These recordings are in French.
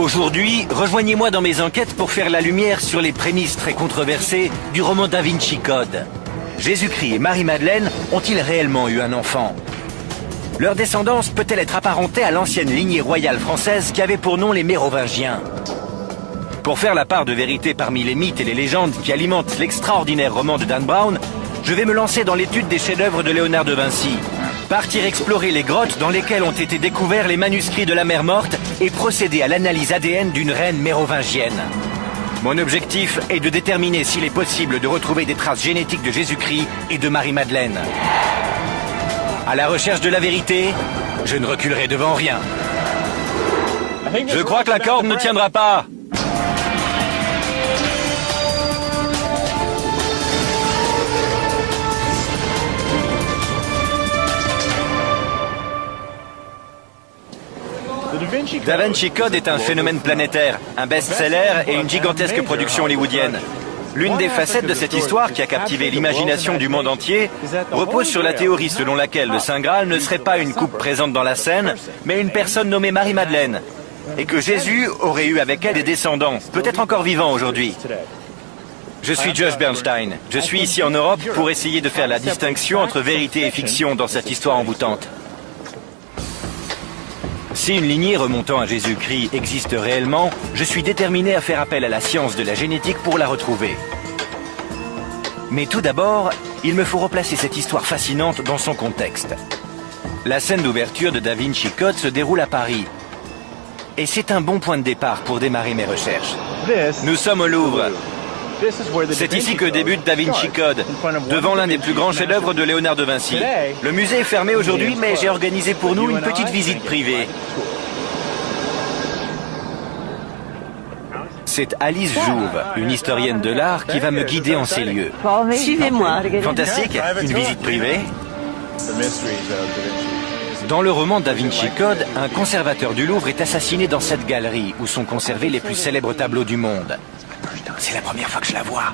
Aujourd'hui, rejoignez-moi dans mes enquêtes pour faire la lumière sur les prémices très controversées du roman Da Vinci Code. Jésus-Christ et Marie-Madeleine ont-ils réellement eu un enfant? Leur descendance peut-elle être apparentée à l'ancienne lignée royale française qui avait pour nom les Mérovingiens? Pour faire la part de vérité parmi les mythes et les légendes qui alimentent l'extraordinaire roman de Dan Brown, je vais me lancer dans l'étude des chefs-d'œuvre de Léonard de Vinci. Partir explorer les grottes dans lesquelles ont été découverts les manuscrits de la Mère Morte et procéder à l'analyse ADN d'une reine mérovingienne. Mon objectif est de déterminer s'il est possible de retrouver des traces génétiques de Jésus-Christ et de Marie-Madeleine. À la recherche de la vérité, je ne reculerai devant rien. Je crois que la corde ne tiendra pas. Da Vinci Code est un phénomène planétaire, un best-seller et une gigantesque production hollywoodienne. L'une des facettes de cette histoire qui a captivé l'imagination du monde entier repose sur la théorie selon laquelle le Saint Graal ne serait pas une coupe présente dans la scène, mais une personne nommée Marie-Madeleine, et que Jésus aurait eu avec elle des descendants, peut-être encore vivants aujourd'hui. Je suis Josh Bernstein. Je suis ici en Europe pour essayer de faire la distinction entre vérité et fiction dans cette histoire envoûtante. Si une lignée remontant à Jésus-Christ existe réellement, je suis déterminé à faire appel à la science de la génétique pour la retrouver. Mais tout d'abord, il me faut replacer cette histoire fascinante dans son contexte. La scène d'ouverture de Da Vinci Code se déroule à Paris. Et c'est un bon point de départ pour démarrer mes recherches. Nous sommes au Louvre. C'est ici que débute Da Vinci Code, devant l'un des plus grands chefs-d'œuvre de Léonard de Vinci. Le musée est fermé aujourd'hui, mais j'ai organisé pour nous une petite visite privée. C'est Alice Jouve, une historienne de l'art, qui va me guider en ces lieux. Suivez-moi. Fantastique, une visite privée. Dans le roman Da Vinci Code, un conservateur du Louvre est assassiné dans cette galerie où sont conservés les plus célèbres tableaux du monde. C'est la première fois que je la vois.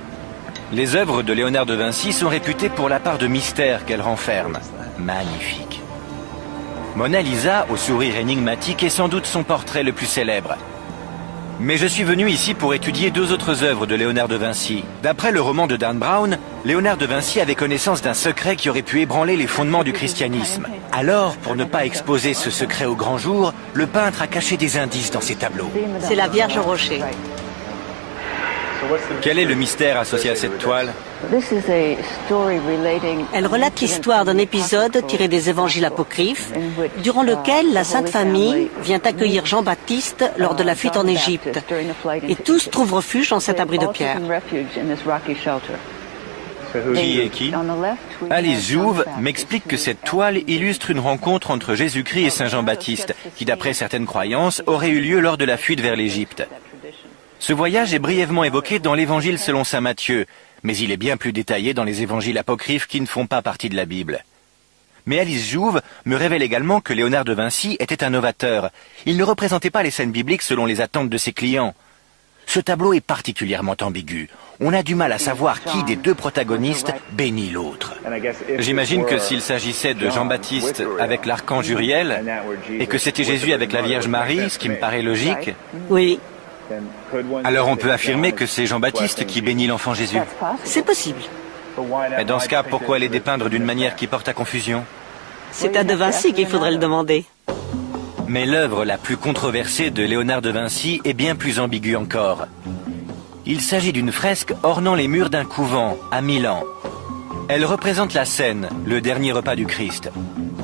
Les œuvres de Léonard de Vinci sont réputées pour la part de mystère qu'elles renferment. Magnifique. Mona Lisa, au sourire énigmatique, est sans doute son portrait le plus célèbre. Mais je suis venu ici pour étudier deux autres œuvres de Léonard de Vinci. D'après le roman de Dan Brown, Léonard de Vinci avait connaissance d'un secret qui aurait pu ébranler les fondements du christianisme. Alors, pour ne pas exposer ce secret au grand jour, le peintre a caché des indices dans ses tableaux. C'est la Vierge au rocher. Quel est le mystère associé à cette toile? Elle relate l'histoire d'un épisode tiré des évangiles apocryphes, durant lequel la Sainte Famille vient accueillir Jean-Baptiste lors de la fuite en Égypte. Et tous trouvent refuge dans cet abri de pierre. Qui est qui? Alice Jouve m'explique que cette toile illustre une rencontre entre Jésus-Christ et Saint Jean-Baptiste, qui d'après certaines croyances aurait eu lieu lors de la fuite vers l'Égypte. Ce voyage est brièvement évoqué dans l'Évangile selon saint Matthieu, mais il est bien plus détaillé dans les évangiles apocryphes qui ne font pas partie de la Bible. Mais Alice Jouve me révèle également que Léonard de Vinci était un novateur. Il ne représentait pas les scènes bibliques selon les attentes de ses clients. Ce tableau est particulièrement ambigu. On a du mal à savoir qui des deux protagonistes bénit l'autre. J'imagine que s'il s'agissait de Jean-Baptiste avec l'archange Uriel, et que c'était Jésus avec la Vierge Marie, ce qui me paraît logique... Oui. Alors on peut affirmer que c'est Jean-Baptiste qui bénit l'enfant Jésus. C'est possible. Mais dans ce cas, pourquoi les dépeindre d'une manière qui porte à confusion? C'est à De Vinci qu'il faudrait le demander. Mais l'œuvre la plus controversée de Léonard de Vinci est bien plus ambiguë encore. Il s'agit d'une fresque ornant les murs d'un couvent à Milan. Elle représente la scène, le dernier repas du Christ.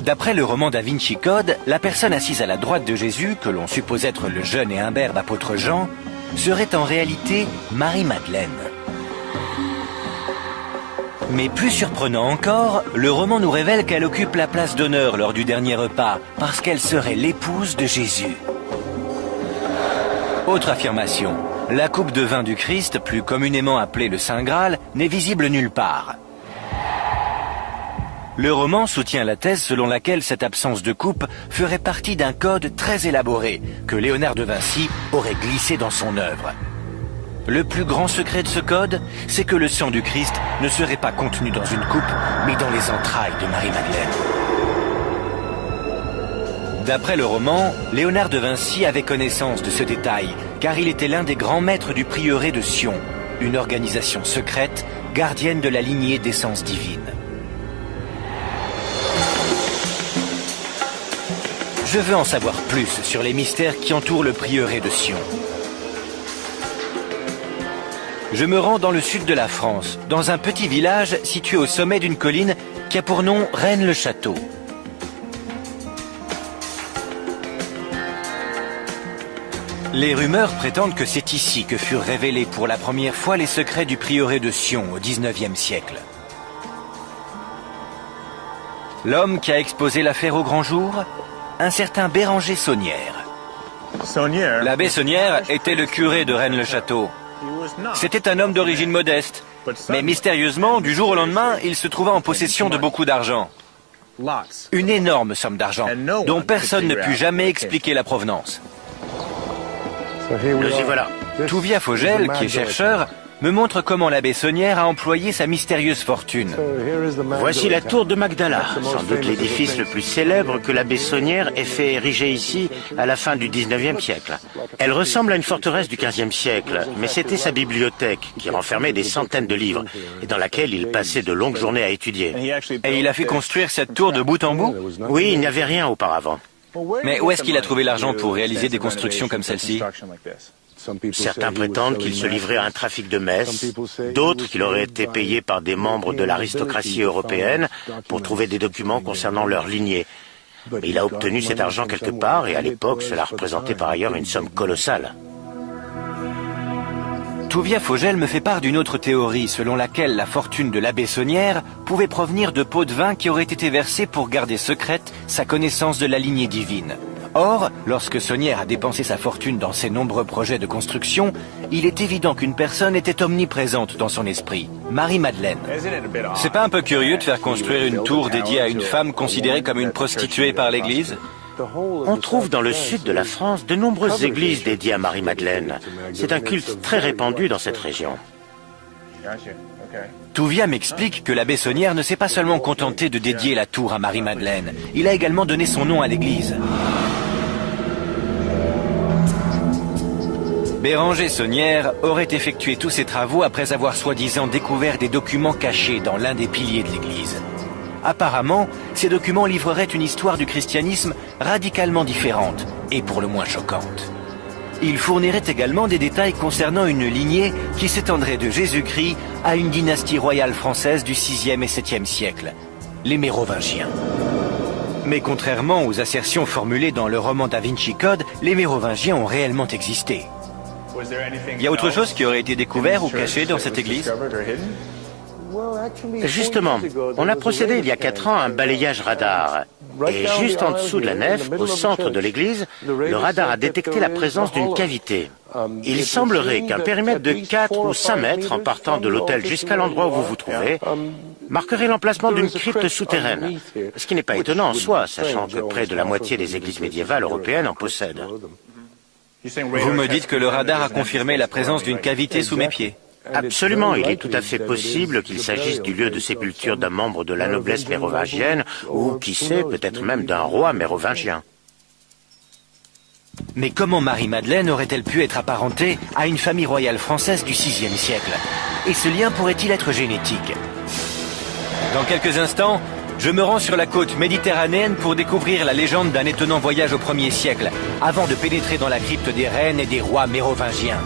D'après le roman Da Vinci Code, la personne assise à la droite de Jésus, que l'on suppose être le jeune et imberbe apôtre Jean, serait en réalité Marie-Madeleine. Mais plus surprenant encore, le roman nous révèle qu'elle occupe la place d'honneur lors du dernier repas, parce qu'elle serait l'épouse de Jésus. Autre affirmation, la coupe de vin du Christ, plus communément appelée le Saint Graal, n'est visible nulle part. Le roman soutient la thèse selon laquelle cette absence de coupe ferait partie d'un code très élaboré que Léonard de Vinci aurait glissé dans son œuvre. Le plus grand secret de ce code, c'est que le sang du Christ ne serait pas contenu dans une coupe, mais dans les entrailles de Marie-Madeleine. D'après le roman, Léonard de Vinci avait connaissance de ce détail, car il était l'un des grands maîtres du prieuré de Sion, une organisation secrète, gardienne de la lignée d'essence divine. Je veux en savoir plus sur les mystères qui entourent le prieuré de Sion. Je me rends dans le sud de la France, dans un petit village situé au sommet d'une colline qui a pour nom Rennes-le-Château. Les rumeurs prétendent que c'est ici que furent révélés pour la première fois les secrets du prieuré de Sion au XIXe siècle. L'homme qui a exposé l'affaire au grand jour, un certain Béranger Saunière. L'abbé Saunière était le curé de Rennes-le-Château. C'était un homme d'origine modeste, mais mystérieusement, du jour au lendemain, il se trouva en possession de beaucoup d'argent. Une énorme somme d'argent, dont personne ne put jamais expliquer la provenance. Nous y voilà. Touvia Fogel, qui est chercheur, me montre comment l'abbé Saunière a employé sa mystérieuse fortune. Voici la tour de Magdala, sans doute l'édifice le plus célèbre que l'abbé Saunière ait fait ériger ici à la fin du XIXe siècle. Elle ressemble à une forteresse du XVe siècle, mais c'était sa bibliothèque qui renfermait des centaines de livres et dans laquelle il passait de longues journées à étudier. Et il a fait construire cette tour de bout en bout? Oui, il n'y avait rien auparavant. Mais où est-ce qu'il a trouvé l'argent pour réaliser des constructions comme celle-ci? Certains prétendent qu'il se livrait à un trafic de messes, d'autres qu'il aurait été payé par des membres de l'aristocratie européenne pour trouver des documents concernant leur lignée. Mais il a obtenu cet argent quelque part et à l'époque, cela représentait par ailleurs une somme colossale. Touvia Fogel me fait part d'une autre théorie selon laquelle la fortune de l'abbé Saunière pouvait provenir de pots de vin qui auraient été versés pour garder secrète sa connaissance de la lignée divine. Or, lorsque Saunière a dépensé sa fortune dans ses nombreux projets de construction, il est évident qu'une personne était omniprésente dans son esprit, Marie-Madeleine. C'est pas un peu curieux de faire construire une tour dédiée à une femme considérée comme une prostituée par l'Église? On trouve dans le sud de la France de nombreuses églises dédiées à Marie-Madeleine. C'est un culte très répandu dans cette région. Touvia m'explique que l'abbé Saunière ne s'est pas seulement contenté de dédier la tour à Marie-Madeleine, il a également donné son nom à l'église. Béranger Saunière aurait effectué tous ses travaux après avoir soi-disant découvert des documents cachés dans l'un des piliers de l'église. Apparemment, ces documents livreraient une histoire du christianisme radicalement différente et pour le moins choquante. Il fournirait également des détails concernant une lignée qui s'étendrait de Jésus-Christ à une dynastie royale française du 6e et 7e siècle, les Mérovingiens. Mais contrairement aux assertions formulées dans le roman Da Vinci Code, les Mérovingiens ont réellement existé. Il y a autre chose qui aurait été découvert ou caché dans cette église? Justement, on a procédé il y a 4 ans à un balayage radar. Et juste en dessous de la nef, au centre de l'église, le radar a détecté la présence d'une cavité. Il semblerait qu'un périmètre de 4 ou 5 mètres en partant de l'autel jusqu'à l'endroit où vous vous trouvez marquerait l'emplacement d'une crypte souterraine. Ce qui n'est pas étonnant en soi, sachant que près de la moitié des églises médiévales européennes en possèdent. Vous me dites que le radar a confirmé la présence d'une cavité sous mes pieds? Absolument, il est tout à fait possible qu'il s'agisse du lieu de sépulture d'un membre de la noblesse mérovingienne ou, qui sait, peut-être même d'un roi mérovingien. Mais comment Marie-Madeleine aurait-elle pu être apparentée à une famille royale française du 6e siècle? Et ce lien pourrait-il être génétique? Dans quelques instants, je me rends sur la côte méditerranéenne pour découvrir la légende d'un étonnant voyage au 1er siècle, avant de pénétrer dans la crypte des reines et des rois mérovingiens.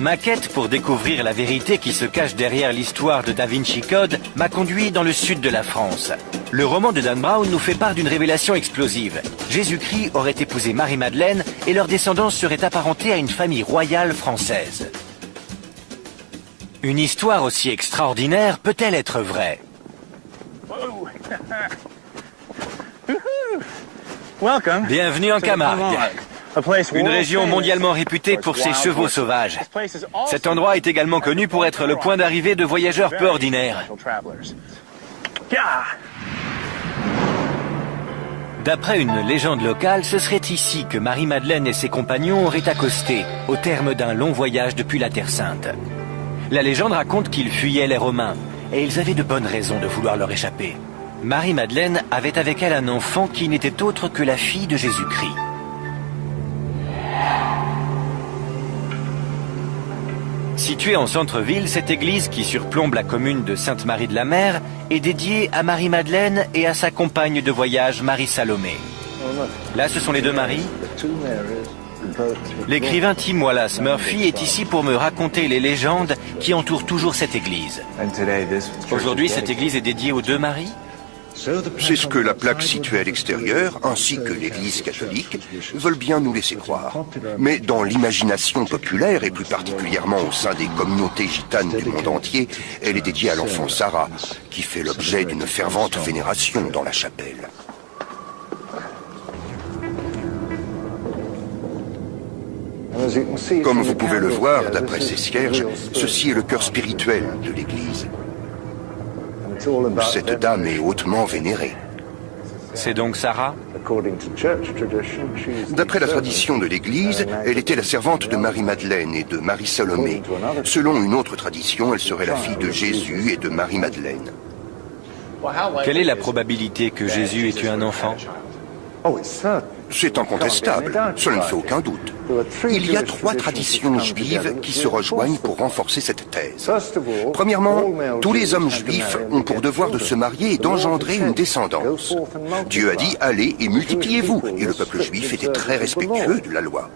Ma quête pour découvrir la vérité qui se cache derrière l'histoire de Da Vinci Code m'a conduit dans le sud de la France. Le roman de Dan Brown nous fait part d'une révélation explosive. Jésus-Christ aurait épousé Marie-Madeleine et leur descendance serait apparentée à une famille royale française. Une histoire aussi extraordinaire peut-elle être vraie? Bienvenue en Camargue. Une région mondialement réputée pour ses chevaux sauvages. Cet endroit est également connu pour être le point d'arrivée de voyageurs peu ordinaires. D'après une légende locale, ce serait ici que Marie-Madeleine et ses compagnons auraient accosté, au terme d'un long voyage depuis la Terre Sainte. La légende raconte qu'ils fuyaient les Romains, et ils avaient de bonnes raisons de vouloir leur échapper. Marie-Madeleine avait avec elle un enfant qui n'était autre que la fille de Jésus-Christ. Située en centre-ville, cette église qui surplombe la commune de Sainte-Marie-de-la-Mer est dédiée à Marie-Madeleine et à sa compagne de voyage Marie-Salomé. Là, ce sont les deux Maries. L'écrivain Tim Wallace Murphy est ici pour me raconter les légendes qui entourent toujours cette église. Aujourd'hui, cette église est dédiée aux deux Maries? C'est ce que la plaque située à l'extérieur, ainsi que l'Église catholique, veulent bien nous laisser croire. Mais dans l'imagination populaire, et plus particulièrement au sein des communautés gitanes du monde entier, elle est dédiée à l'enfant Sarah, qui fait l'objet d'une fervente vénération dans la chapelle. Comme vous pouvez le voir, d'après ces cierges, ceci est le cœur spirituel de l'Église. Cette dame est hautement vénérée. C'est donc Sarah? D'après la tradition de l'Église, elle était la servante de Marie-Madeleine et de Marie-Salomé. Selon une autre tradition, elle serait la fille de Jésus et de Marie-Madeleine. Quelle est la probabilité que Jésus ait eu un enfant? C'est incontestable, cela ne fait aucun doute. Il y a 3 traditions juives qui se rejoignent pour renforcer cette thèse. Premièrement, tous les hommes juifs ont pour devoir de se marier et d'engendrer une descendance. Dieu a dit « Allez et multipliez-vous » et le peuple juif était très respectueux de la loi.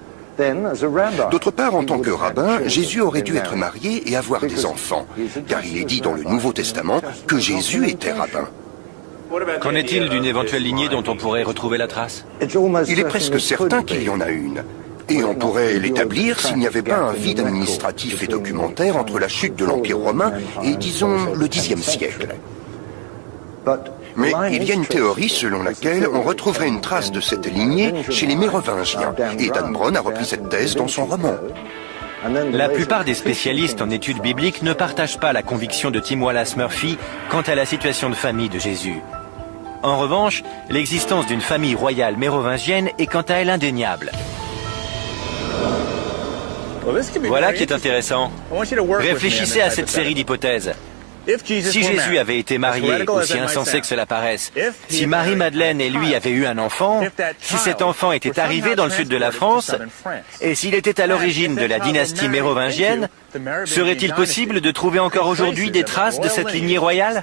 D'autre part, en tant que rabbin, Jésus aurait dû être marié et avoir des enfants, car il est dit dans le Nouveau Testament que Jésus était rabbin. Qu'en est-il d'une éventuelle lignée dont on pourrait retrouver la trace? Il est presque certain qu'il y en a une. Et on pourrait l'établir s'il n'y avait pas un vide administratif et documentaire entre la chute de l'Empire romain et, disons, le Xe siècle. Mais il y a une théorie selon laquelle on retrouverait une trace de cette lignée chez les Mérovingiens, et Dan Brown a repris cette thèse dans son roman. La plupart des spécialistes en études bibliques ne partagent pas la conviction de Tim Wallace Murphy quant à la situation de famille de Jésus. En revanche, l'existence d'une famille royale mérovingienne est quant à elle indéniable. Voilà qui est intéressant. Réfléchissez à cette série d'hypothèses. Si Jésus avait été marié, aussi insensé que cela paraisse, si Marie-Madeleine et lui avaient eu un enfant, si cet enfant était arrivé dans le sud de la France, et s'il était à l'origine de la dynastie mérovingienne, serait-il possible de trouver encore aujourd'hui des traces de cette lignée royale?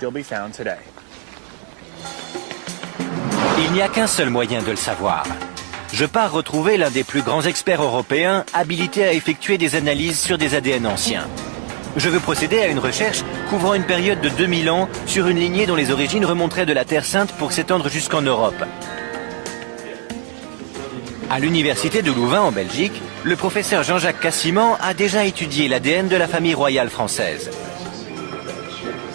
Il n'y a qu'un seul moyen de le savoir. Je pars retrouver l'un des plus grands experts européens habilités à effectuer des analyses sur des ADN anciens. Je veux procéder à une recherche couvrant une période de 2000 ans sur une lignée dont les origines remonteraient de la Terre Sainte pour s'étendre jusqu'en Europe. À l'université de Louvain en Belgique, le professeur Jean-Jacques Cassiman a déjà étudié l'ADN de la famille royale française.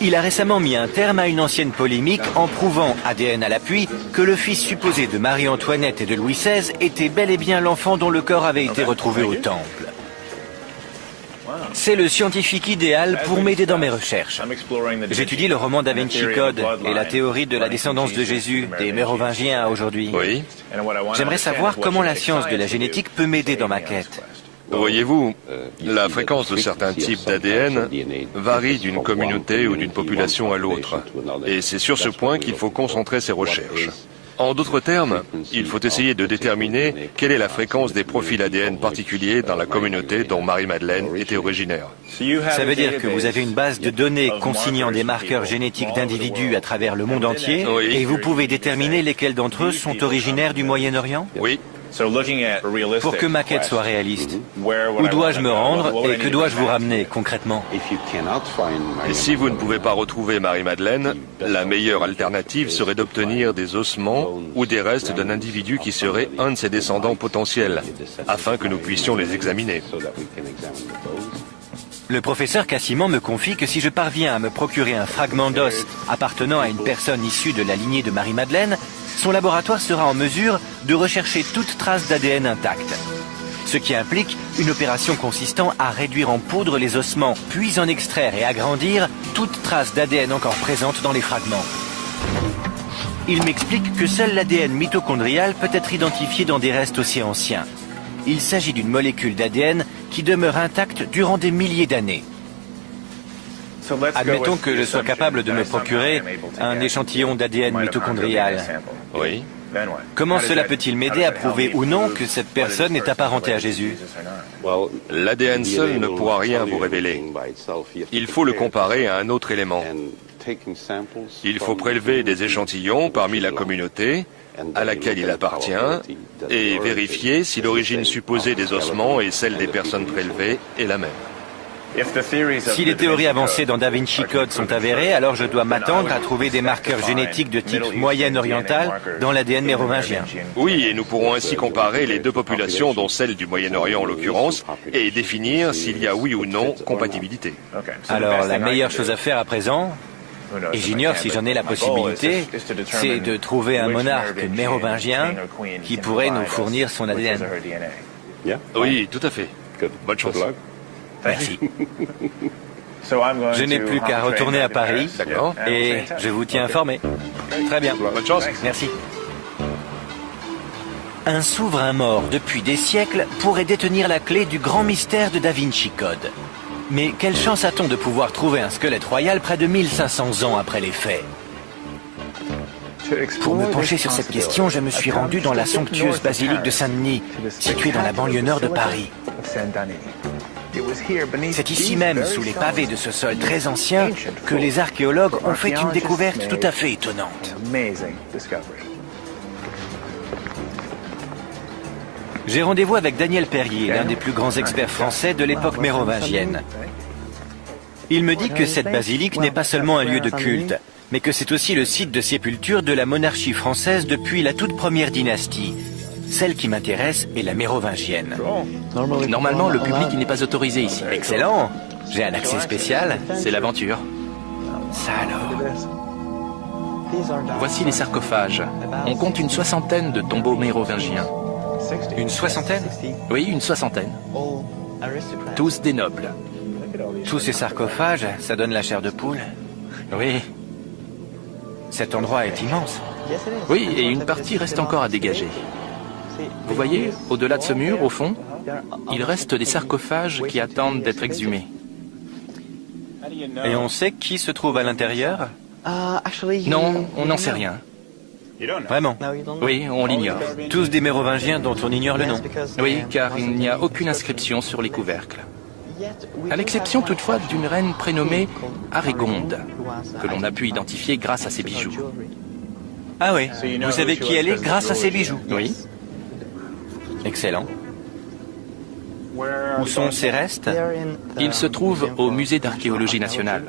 Il a récemment mis un terme à une ancienne polémique en prouvant, ADN à l'appui, que le fils supposé de Marie-Antoinette et de Louis XVI était bel et bien l'enfant dont le corps avait été retrouvé au temple. C'est le scientifique idéal pour m'aider dans mes recherches. J'étudie le roman Da Vinci Code et la théorie de la descendance de Jésus, des Mérovingiens à aujourd'hui. Oui. J'aimerais savoir comment la science de la génétique peut m'aider dans ma quête. Voyez-vous, la fréquence de certains types d'ADN varie d'une communauté ou d'une population à l'autre. Et c'est sur ce point qu'il faut concentrer ses recherches. En d'autres termes, il faut essayer de déterminer quelle est la fréquence des profils ADN particuliers dans la communauté dont Marie-Madeleine était originaire. Ça veut dire que vous avez une base de données consignant des marqueurs génétiques d'individus à travers le monde entier, Oui. et vous pouvez déterminer lesquels d'entre eux sont originaires du Moyen-Orient? Oui. Pour que ma quête soit réaliste, où dois-je me rendre et que dois-je vous ramener concrètement? Et si vous ne pouvez pas retrouver Marie-Madeleine, la meilleure alternative serait d'obtenir des ossements ou des restes d'un individu qui serait un de ses descendants potentiels, afin que nous puissions les examiner. Le professeur Cassiman me confie que si je parviens à me procurer un fragment d'os appartenant à une personne issue de la lignée de Marie-Madeleine, son laboratoire sera en mesure de rechercher toute trace d'ADN intacte. Ce qui implique une opération consistant à réduire en poudre les ossements, puis en extraire et agrandir toute trace d'ADN encore présente dans les fragments. Il m'explique que seul l'ADN mitochondrial peut être identifié dans des restes aussi anciens. Il s'agit d'une molécule d'ADN qui demeure intacte durant des milliers d'années. Admettons que je sois capable de me procurer un échantillon d'ADN mitochondrial. Oui. Comment cela peut-il m'aider à prouver ou non que cette personne est apparentée à Jésus? L'ADN seul ne pourra rien vous révéler. Il faut le comparer à un autre élément. Il faut prélever des échantillons parmi la communauté à laquelle il appartient et vérifier si l'origine supposée des ossements et celle des personnes prélevées est la même. Si les théories avancées dans Da Vinci Code sont avérées, alors je dois m'attendre à trouver des marqueurs génétiques de type moyen-oriental dans l'ADN mérovingien. Oui, et nous pourrons ainsi comparer les deux populations, dont celle du Moyen-Orient en l'occurrence, et définir s'il y a oui ou non compatibilité. Alors la meilleure chose à faire à présent, et j'ignore si j'en ai la possibilité, c'est de trouver un monarque mérovingien qui pourrait nous fournir son ADN. Oui, tout à fait. Bonne chance. Merci. Je n'ai plus qu'à retourner à Paris et je vous tiens informé. Très bien. Bonne chance. Merci. Un souverain mort depuis des siècles pourrait détenir la clé du grand mystère de Da Vinci Code. Mais quelle chance a-t-on de pouvoir trouver un squelette royal près de 1500 ans après les faits? Pour me pencher sur cette question, je me suis rendu dans la somptueuse basilique de Saint-Denis, située dans la banlieue nord de Paris. C'est ici même, sous les pavés de ce sol très ancien, que les archéologues ont fait une découverte tout à fait étonnante. J'ai rendez-vous avec Daniel Perrier, l'un des plus grands experts français de l'époque mérovingienne. Il me dit que cette basilique n'est pas seulement un lieu de culte, mais que c'est aussi le site de sépulture de la monarchie française depuis la toute première dynastie. Celle qui m'intéresse est la mérovingienne. Normalement, le public n'est pas autorisé ici. Excellent. J'ai un accès spécial. C'est l'aventure. Ça alors. Voici les sarcophages. On compte une soixantaine de tombeaux mérovingiens. Une soixantaine? Oui, une soixantaine. Tous des nobles. Tous ces sarcophages, ça donne la chair de poule. Oui. Cet endroit est immense. Oui, et une partie reste encore à dégager. Vous voyez, au-delà de ce mur, au fond, il reste des sarcophages qui attendent d'être exhumés. Et on sait qui se trouve à l'intérieur? Non, on n'en sait rien. Vraiment? Oui, on l'ignore. Tous des mérovingiens dont on ignore le nom. Oui, car il n'y a aucune inscription sur les couvercles. À l'exception toutefois d'une reine prénommée Arégonde, que l'on a pu identifier grâce à ses bijoux. Ah oui, vous savez qui elle est grâce à ses bijoux? Oui. Excellent. Où sont ces restes? Ils se trouvent au musée d'archéologie nationale.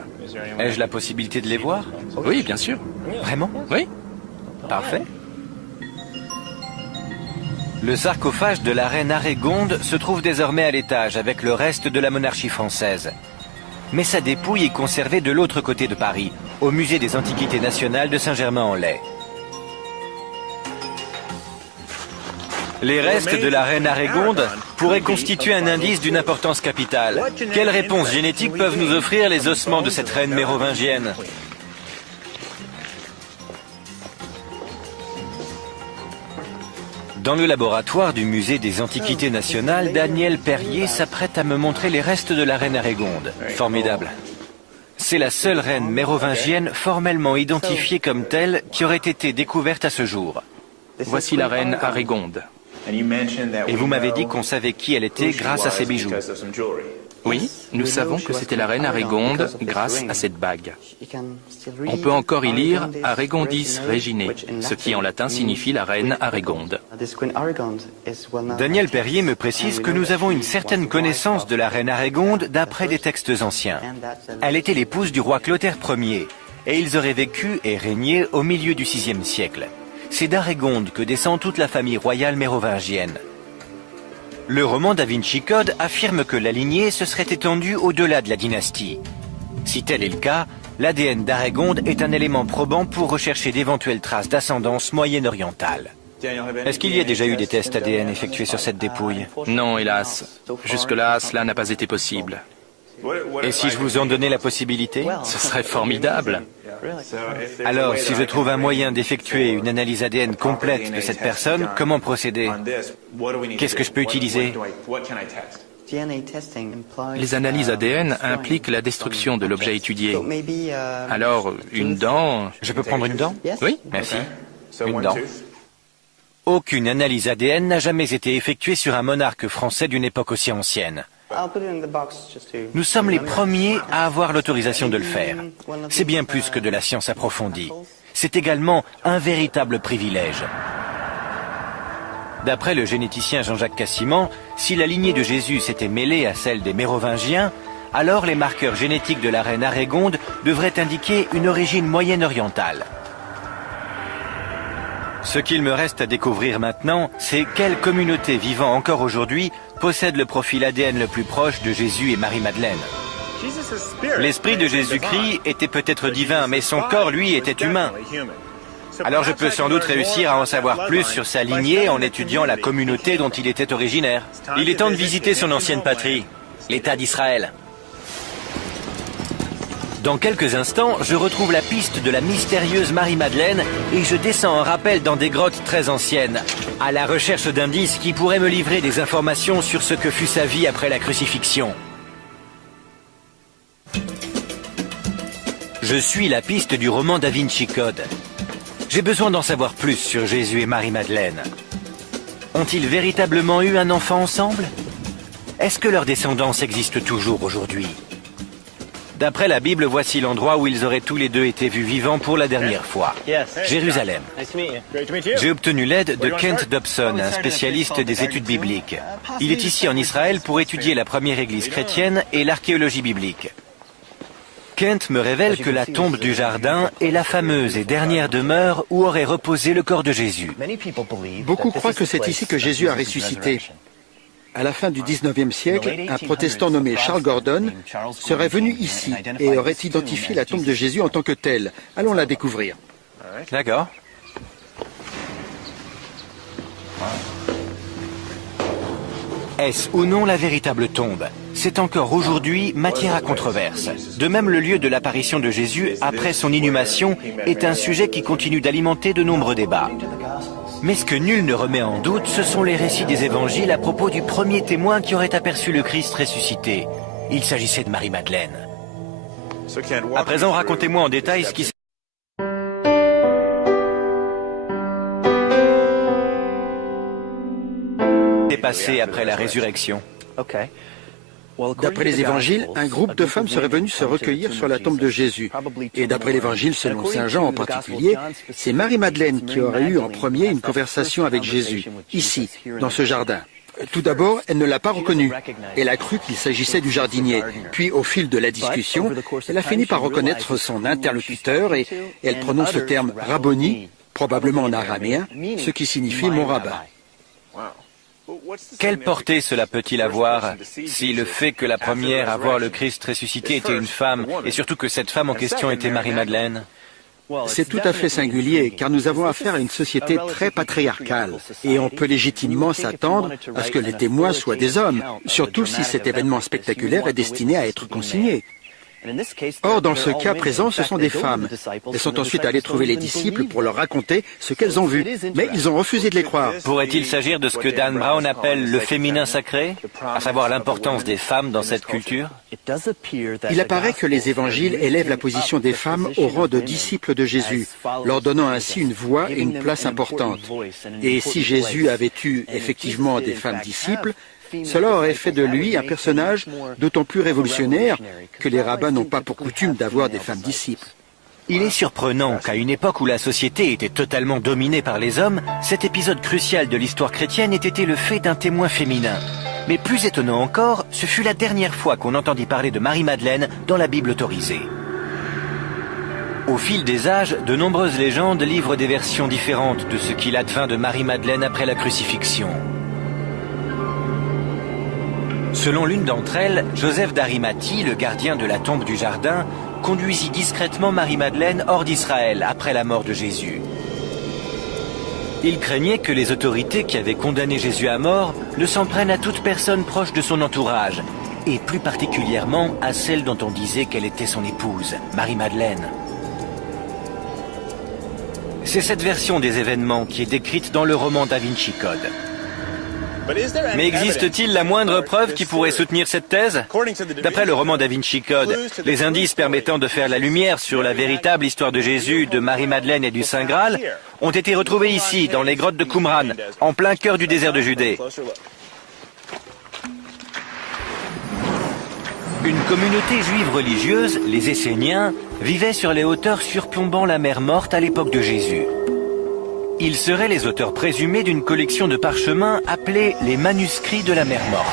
Ai-je la possibilité de les voir? Oui, bien sûr. Vraiment? Oui. Parfait. Le sarcophage de la reine Arégonde se trouve désormais à l'étage avec le reste de la monarchie française. Mais sa dépouille est conservée de l'autre côté de Paris, au musée des Antiquités nationales de Saint-Germain-en-Laye. Les restes de la reine Arégonde pourraient constituer un indice d'une importance capitale. Quelles réponses génétiques peuvent nous offrir les ossements de cette reine mérovingienne? Dans le laboratoire du musée des Antiquités nationales, Daniel Perrier s'apprête à me montrer les restes de la reine Arégonde. Formidable. C'est la seule reine mérovingienne formellement identifiée comme telle qui aurait été découverte à ce jour. Voici la reine Arégonde. Et vous m'avez dit qu'on savait qui elle était grâce à ses bijoux. Oui, nous savons que c'était la reine Arégonde grâce à cette bague. On peut encore y lire Aregondis Reginae, ce qui en latin signifie la reine Arégonde. Daniel Perrier me précise que nous avons une certaine connaissance de la reine Arégonde d'après des textes anciens. Elle était l'épouse du roi Clotaire Ier, et ils auraient vécu et régné au milieu du VIe siècle. C'est d'Arégonde que descend toute la famille royale mérovingienne. Le roman Da Vinci Code affirme que la lignée se serait étendue au-delà de la dynastie. Si tel est le cas, l'ADN d'Arégonde est un élément probant pour rechercher d'éventuelles traces d'ascendance moyen-orientale. Est-ce qu'il y a déjà eu des tests ADN effectués sur cette dépouille? Non, hélas. Jusque-là, cela n'a pas été possible. Et si je vous en donnais la possibilité? Ce serait formidable. Alors, si je trouve un moyen d'effectuer une analyse ADN complète de cette personne, comment procéder? Qu'est-ce que je peux utiliser? Les analyses ADN impliquent la destruction de l'objet étudié. Alors, une dent... Je peux prendre une dent? Oui, merci. Une dent. Aucune analyse ADN n'a jamais été effectuée sur un monarque français d'une époque aussi ancienne. Nous sommes les premiers à avoir l'autorisation de le faire. C'est bien plus que de la science approfondie. C'est également un véritable privilège. D'après le généticien Jean-Jacques Cassiman, si la lignée de Jésus s'était mêlée à celle des Mérovingiens, alors les marqueurs génétiques de la reine Arégonde devraient indiquer une origine moyenne-orientale. Ce qu'il me reste à découvrir maintenant, c'est quelle communauté vivant encore aujourd'hui possède le profil ADN le plus proche de Jésus et Marie-Madeleine. L'esprit de Jésus-Christ était peut-être divin, mais son corps, lui, était humain. Alors je peux sans doute réussir à en savoir plus sur sa lignée en étudiant la communauté dont il était originaire. Il est temps de visiter son ancienne patrie, l'État d'Israël. Dans quelques instants, je retrouve la piste de la mystérieuse Marie-Madeleine et je descends en rappel dans des grottes très anciennes, à la recherche d'indices qui pourraient me livrer des informations sur ce que fut sa vie après la crucifixion. Je suis la piste du roman Da Vinci Code. J'ai besoin d'en savoir plus sur Jésus et Marie-Madeleine. Ont-ils véritablement eu un enfant ensemble? Est-ce que leur descendance existe toujours aujourd'hui? D'après la Bible, voici l'endroit où ils auraient tous les deux été vus vivants pour la dernière fois. Jérusalem. J'ai obtenu l'aide de Kent Dobson, un spécialiste des études bibliques. Il est ici en Israël pour étudier la première église chrétienne et l'archéologie biblique. Kent me révèle que la tombe du jardin est la fameuse et dernière demeure où aurait reposé le corps de Jésus. Beaucoup croient que c'est ici que Jésus a ressuscité. À la fin du 19e siècle, un protestant nommé Charles Gordon serait venu ici et aurait identifié la tombe de Jésus en tant que telle. Allons la découvrir. D'accord. Est-ce ou non la véritable tombe? C'est encore aujourd'hui matière à controverse. De même, le lieu de l'apparition de Jésus après son inhumation est un sujet qui continue d'alimenter de nombreux débats. Mais ce que nul ne remet en doute, ce sont les récits des évangiles à propos du premier témoin qui aurait aperçu le Christ ressuscité. Il s'agissait de Marie-Madeleine. À présent, racontez-moi en détail ce qui s'est passé après la résurrection. D'après les évangiles, un groupe de femmes serait venu se recueillir sur la tombe de Jésus. Et d'après l'évangile selon Saint Jean en particulier, c'est Marie-Madeleine qui aurait eu en premier une conversation avec Jésus, ici, dans ce jardin. Tout d'abord, elle ne l'a pas reconnu. Elle a cru qu'il s'agissait du jardinier. Puis, au fil de la discussion, elle a fini par reconnaître son interlocuteur et elle prononce le terme « rabboni », probablement en araméen, ce qui signifie « mon rabbin ». Quelle portée cela peut-il avoir si le fait que la première à voir le Christ ressuscité était une femme, et surtout que cette femme en question était Marie-Madeleine? C'est tout à fait singulier, car nous avons affaire à une société très patriarcale, et on peut légitimement s'attendre à ce que les témoins soient des hommes, surtout si cet événement spectaculaire est destiné à être consigné. Or, dans ce cas présent, ce sont des femmes. Elles sont ensuite allées trouver les disciples pour leur raconter ce qu'elles ont vu, mais ils ont refusé de les croire. Pourrait-il s'agir de ce que Dan Brown appelle le féminin sacré, à savoir l'importance des femmes dans cette culture? Il apparaît que les évangiles élèvent la position des femmes au rang de disciples de Jésus, leur donnant ainsi une voix et une place importante. Et si Jésus avait eu effectivement des femmes disciples, cela aurait fait de lui un personnage d'autant plus révolutionnaire que les rabbins n'ont pas pour coutume d'avoir des femmes disciples. Il est surprenant qu'à une époque où la société était totalement dominée par les hommes, cet épisode crucial de l'histoire chrétienne ait été le fait d'un témoin féminin. Mais plus étonnant encore, ce fut la dernière fois qu'on entendit parler de Marie-Madeleine dans la Bible autorisée. Au fil des âges, de nombreuses légendes livrent des versions différentes de ce qu'il advint de Marie-Madeleine après la crucifixion. Selon l'une d'entre elles, Joseph d'Arimathie, le gardien de la tombe du jardin, conduisit discrètement Marie-Madeleine hors d'Israël après la mort de Jésus. Il craignait que les autorités qui avaient condamné Jésus à mort ne s'en prennent à toute personne proche de son entourage, et plus particulièrement à celle dont on disait qu'elle était son épouse, Marie-Madeleine. C'est cette version des événements qui est décrite dans le roman Da Vinci Code. Mais existe-t-il la moindre preuve qui pourrait soutenir cette thèse? D'après le roman Da Vinci Code, les indices permettant de faire la lumière sur la véritable histoire de Jésus, de Marie-Madeleine et du Saint Graal ont été retrouvés ici, dans les grottes de Qumran, en plein cœur du désert de Judée. Une communauté juive religieuse, les Esséniens, vivait sur les hauteurs surplombant la mer Morte à l'époque de Jésus. Ils seraient les auteurs présumés d'une collection de parchemins appelée les manuscrits de la mer Morte.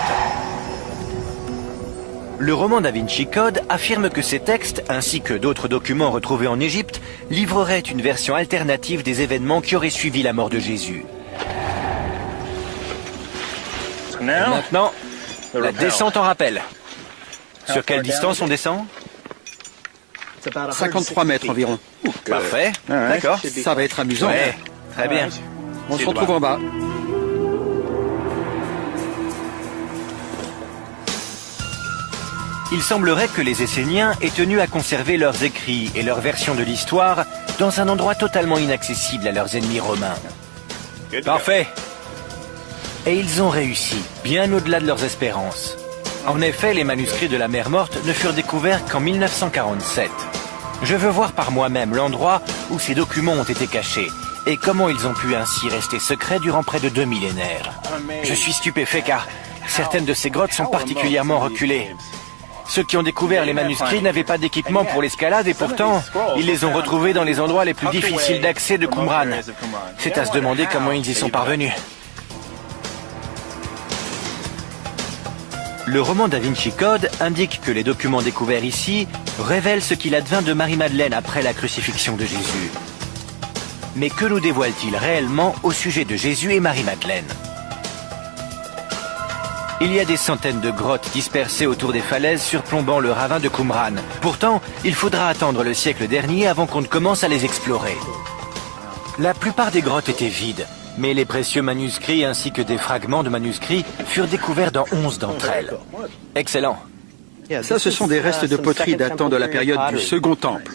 Le roman Da Vinci Code affirme que ces textes, ainsi que d'autres documents retrouvés en Égypte, livreraient une version alternative des événements qui auraient suivi la mort de Jésus. Et maintenant, la descente en rappel. Sur quelle distance on descend? 53 mètres environ. Parfait, d'accord. Ça va être amusant. Ouais, très bien. On se retrouve en bas. Il semblerait que les Esséniens aient tenu à conserver leurs écrits et leur version de l'histoire dans un endroit totalement inaccessible à leurs ennemis romains. Parfait. Et ils ont réussi, bien au-delà de leurs espérances. En effet, les manuscrits de la mer Morte ne furent découverts qu'en 1947. Je veux voir par moi-même l'endroit où ces documents ont été cachés et comment ils ont pu ainsi rester secrets durant près de 2 millénaires. Je suis stupéfait car certaines de ces grottes sont particulièrement reculées. Ceux qui ont découvert les manuscrits n'avaient pas d'équipement pour l'escalade et pourtant, ils les ont retrouvés dans les endroits les plus difficiles d'accès de Qumran. C'est à se demander comment ils y sont parvenus. Le roman Da Vinci Code indique que les documents découverts ici révèlent ce qu'il advint de Marie-Madeleine après la crucifixion de Jésus. Mais que nous dévoile-t-il réellement au sujet de Jésus et Marie-Madeleine? Il y a des centaines de grottes dispersées autour des falaises surplombant le ravin de Qumran. Pourtant, il faudra attendre le siècle dernier avant qu'on ne commence à les explorer. La plupart des grottes étaient vides, mais les précieux manuscrits ainsi que des fragments de manuscrits furent découverts dans 11 d'entre elles. Excellent. Ça, ce sont des restes de poterie datant de la période du Second Temple.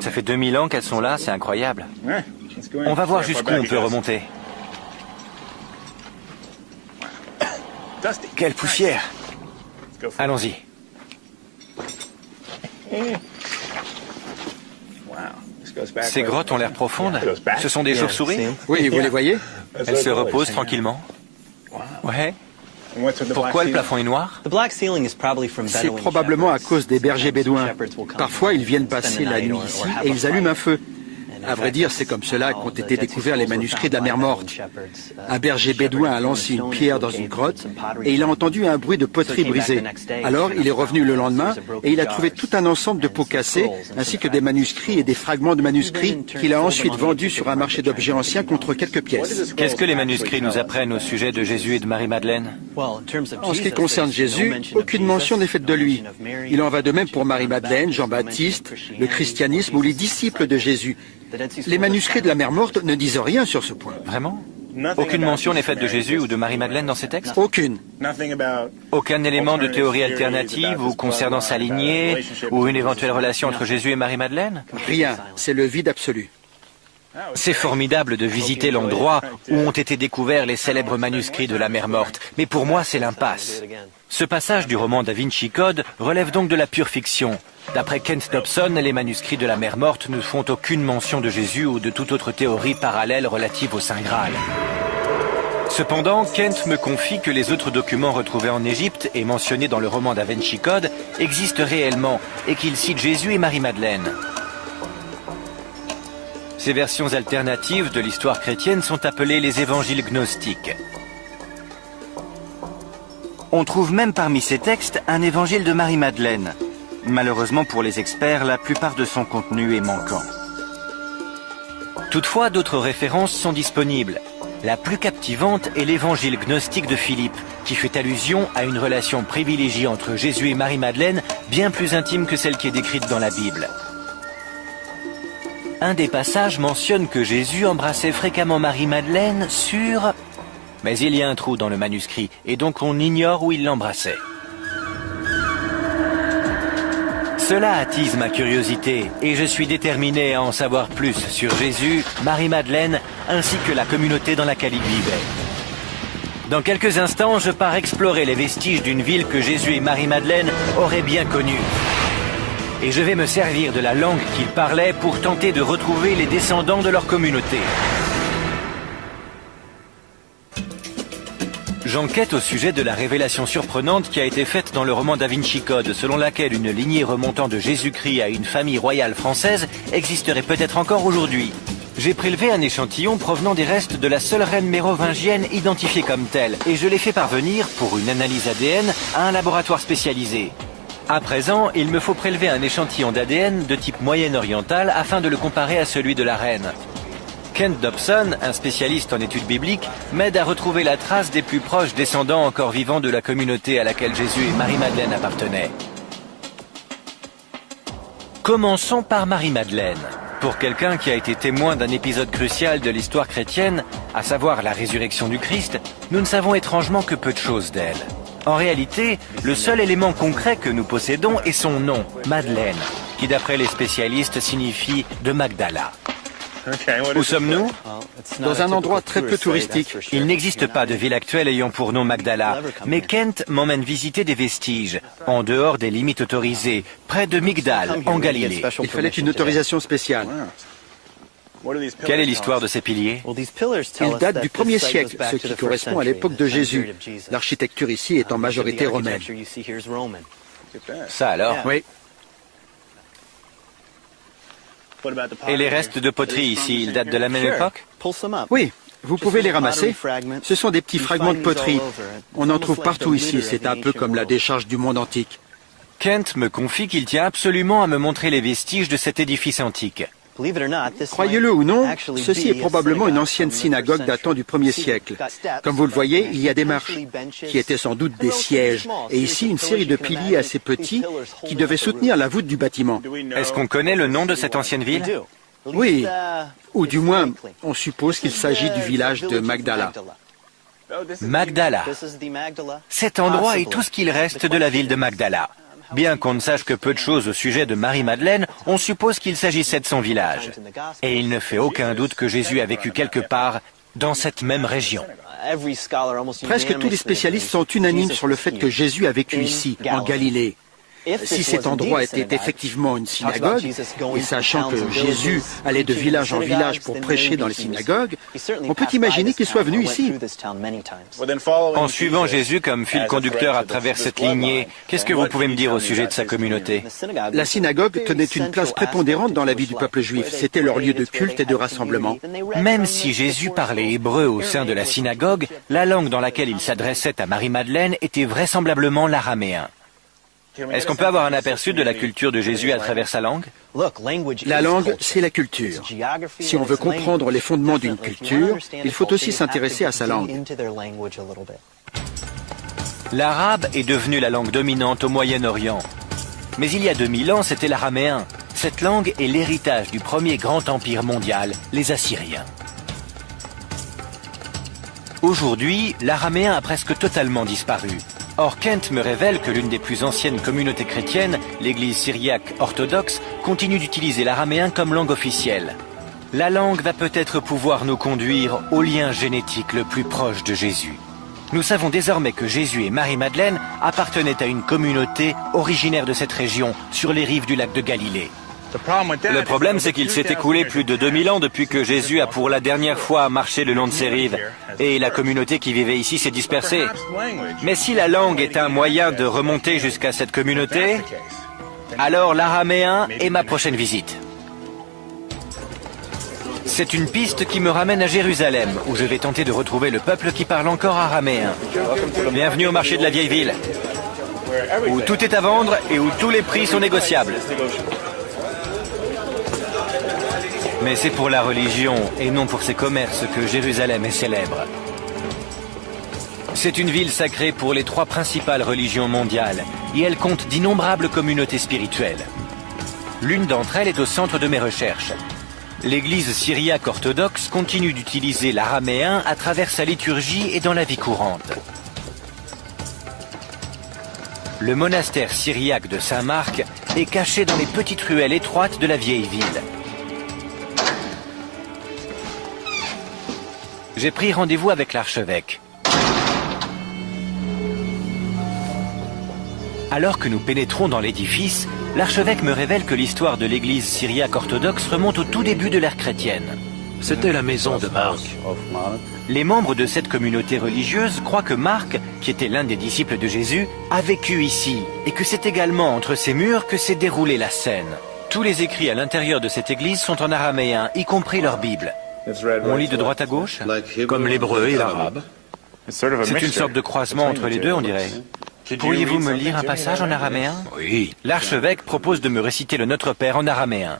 Ça fait 2000 ans qu'elles sont là, c'est incroyable. On va voir jusqu'où on peut remonter. Quelle poussière! Allons-y. Ces grottes ont l'air profondes. Ce sont des chauves-souris? Oui, vous les voyez? Elles se reposent tranquillement. Ouais. Pourquoi le plafond est noir? C'est probablement à cause des bergers bédouins. Parfois, ils viennent passer la nuit ici et ils allument un feu. À vrai dire, c'est comme cela qu'ont été découverts les manuscrits de la mer Morte. Un berger bédouin a lancé une pierre dans une grotte et il a entendu un bruit de poterie brisée. Alors, il est revenu le lendemain et il a trouvé tout un ensemble de pots cassés ainsi que des manuscrits et des fragments de manuscrits qu'il a ensuite vendus sur un marché d'objets anciens contre quelques pièces. Qu'est-ce que les manuscrits nous apprennent au sujet de Jésus et de Marie-Madeleine? En ce qui concerne Jésus, aucune mention n'est faite de lui. Il en va de même pour Marie-Madeleine, Jean-Baptiste, le christianisme ou les disciples de Jésus. Les manuscrits de la mer Morte ne disent rien sur ce point. Vraiment? Aucune mention n'est faite de Jésus ou de Marie-Madeleine dans ces textes? Aucune. Aucun élément de théorie alternative ou concernant sa lignée ou une éventuelle relation entre Jésus et Marie-Madeleine? Rien. C'est le vide absolu. C'est formidable de visiter l'endroit où ont été découverts les célèbres manuscrits de la mer Morte, mais pour moi c'est l'impasse. Ce passage du roman Da Vinci Code relève donc de la pure fiction. D'après Kent Dobson, les manuscrits de la mer Morte ne font aucune mention de Jésus ou de toute autre théorie parallèle relative au Saint Graal. Cependant, Kent me confie que les autres documents retrouvés en Égypte et mentionnés dans le roman Da Vinci Code existent réellement et qu'ils citent Jésus et Marie-Madeleine. Ces versions alternatives de l'histoire chrétienne sont appelées les évangiles gnostiques. On trouve même parmi ces textes un évangile de Marie-Madeleine. Malheureusement pour les experts, la plupart de son contenu est manquant. Toutefois, d'autres références sont disponibles. La plus captivante est l'évangile gnostique de Philippe, qui fait allusion à une relation privilégiée entre Jésus et Marie-Madeleine, bien plus intime que celle qui est décrite dans la Bible. Un des passages mentionne que Jésus embrassait fréquemment Marie-Madeleine sur... Mais il y a un trou dans le manuscrit, et donc on ignore où il l'embrassait. Cela attise ma curiosité, et je suis déterminé à en savoir plus sur Jésus, Marie-Madeleine, ainsi que la communauté dans laquelle il vivait. Dans quelques instants, je pars explorer les vestiges d'une ville que Jésus et Marie-Madeleine auraient bien connue. Et je vais me servir de la langue qu'ils parlaient pour tenter de retrouver les descendants de leur communauté. J'enquête au sujet de la révélation surprenante qui a été faite dans le roman Da Vinci Code, selon laquelle une lignée remontant de Jésus-Christ à une famille royale française existerait peut-être encore aujourd'hui. J'ai prélevé un échantillon provenant des restes de la seule reine mérovingienne identifiée comme telle, et je l'ai fait parvenir, pour une analyse ADN, à un laboratoire spécialisé. À présent, il me faut prélever un échantillon d'ADN de type moyen-oriental afin de le comparer à celui de la reine. Kent Dobson, un spécialiste en études bibliques, m'aide à retrouver la trace des plus proches descendants encore vivants de la communauté à laquelle Jésus et Marie-Madeleine appartenaient. Commençons par Marie-Madeleine. Pour quelqu'un qui a été témoin d'un épisode crucial de l'histoire chrétienne, à savoir la résurrection du Christ, nous ne savons étrangement que peu de choses d'elle. En réalité, le seul élément concret que nous possédons est son nom, Madeleine, qui d'après les spécialistes signifie « de Magdala ». Où sommes-nous? Dans un endroit très peu touristique. Il n'existe pas de ville actuelle ayant pour nom Magdala, mais Kent m'emmène visiter des vestiges, en dehors des limites autorisées, près de Migdal, en Galilée. Il fallait une autorisation spéciale. Quelle est l'histoire de ces piliers? Ils datent du 1er siècle, ce qui correspond à l'époque de Jésus. L'architecture ici est en majorité romaine. Ça alors? Oui. Et les restes de poterie ici, ils datent de la même époque? Oui, vous pouvez les ramasser. Ce sont des petits fragments de poterie. On en trouve partout ici, c'est un peu comme la décharge du monde antique. Kent me confie qu'il tient absolument à me montrer les vestiges de cet édifice antique. Croyez-le ou non, ceci est probablement une ancienne synagogue datant du 1er siècle. Comme vous le voyez, il y a des marches, qui étaient sans doute des sièges, et ici une série de piliers assez petits qui devaient soutenir la voûte du bâtiment. Est-ce qu'on connaît le nom de cette ancienne ville? Oui, ou du moins, on suppose qu'il s'agit du village de Magdala. Magdala. Cet endroit est tout ce qu'il reste de la ville de Magdala. Bien qu'on ne sache que peu de choses au sujet de Marie-Madeleine, on suppose qu'il s'agissait de son village. Et il ne fait aucun doute que Jésus a vécu quelque part dans cette même région. Presque tous les spécialistes sont unanimes sur le fait que Jésus a vécu ici, en Galilée. Si cet endroit était effectivement une synagogue, et sachant que Jésus allait de village en village pour prêcher dans les synagogues, on peut imaginer qu'il soit venu ici. En suivant Jésus comme fil conducteur à travers cette lignée, qu'est-ce que vous pouvez me dire au sujet de sa communauté? La synagogue tenait une place prépondérante dans la vie du peuple juif. C'était leur lieu de culte et de rassemblement. Même si Jésus parlait hébreu au sein de la synagogue, la langue dans laquelle il s'adressait à Marie-Madeleine était vraisemblablement l'araméen. Est-ce qu'on peut avoir un aperçu de la culture de Jésus à travers sa langue? La langue, c'est la culture. Si on veut comprendre les fondements d'une culture, il faut aussi s'intéresser à sa langue. L'arabe est devenu la langue dominante au Moyen-Orient. Mais il y a 2000 ans, c'était l'araméen. Cette langue est l'héritage du premier grand empire mondial, les Assyriens. Aujourd'hui, l'araméen a presque totalement disparu. Or, Kent me révèle que l'une des plus anciennes communautés chrétiennes, l'église syriaque orthodoxe, continue d'utiliser l'araméen comme langue officielle. La langue va peut-être pouvoir nous conduire au lien génétique le plus proche de Jésus. Nous savons désormais que Jésus et Marie-Madeleine appartenaient à une communauté originaire de cette région, sur les rives du lac de Galilée. Le problème, c'est qu'il s'est écoulé plus de 2000 ans depuis que Jésus a pour la dernière fois marché le long de ces rives, et la communauté qui vivait ici s'est dispersée. Mais si la langue est un moyen de remonter jusqu'à cette communauté, alors l'araméen est ma prochaine visite. C'est une piste qui me ramène à Jérusalem, où je vais tenter de retrouver le peuple qui parle encore araméen. Bienvenue au marché de la vieille ville, où tout est à vendre et où tous les prix sont négociables. Mais c'est pour la religion et non pour ses commerces que Jérusalem est célèbre. C'est une ville sacrée pour les 3 principales religions mondiales et elle compte d'innombrables communautés spirituelles. L'une d'entre elles est au centre de mes recherches. L'église syriaque orthodoxe continue d'utiliser l'araméen à travers sa liturgie et dans la vie courante. Le monastère syriaque de Saint-Marc est caché dans les petites ruelles étroites de la vieille ville. J'ai pris rendez-vous avec l'archevêque. Alors que nous pénétrons dans l'édifice, l'archevêque me révèle que l'histoire de l'église syriaque orthodoxe remonte au tout début de l'ère chrétienne. C'était la maison de Marc. Les membres de cette communauté religieuse croient que Marc, qui était l'un des disciples de Jésus, a vécu ici et que c'est également entre ces murs que s'est déroulée la scène. Tous les écrits à l'intérieur de cette église sont en araméen, y compris leur Bible. On lit de droite à gauche? Comme l'hébreu et l'arabe. C'est une sorte de croisement entre les deux, on dirait. Pourriez-vous me lire un passage en araméen? Oui. L'archevêque propose de me réciter le Notre Père en araméen.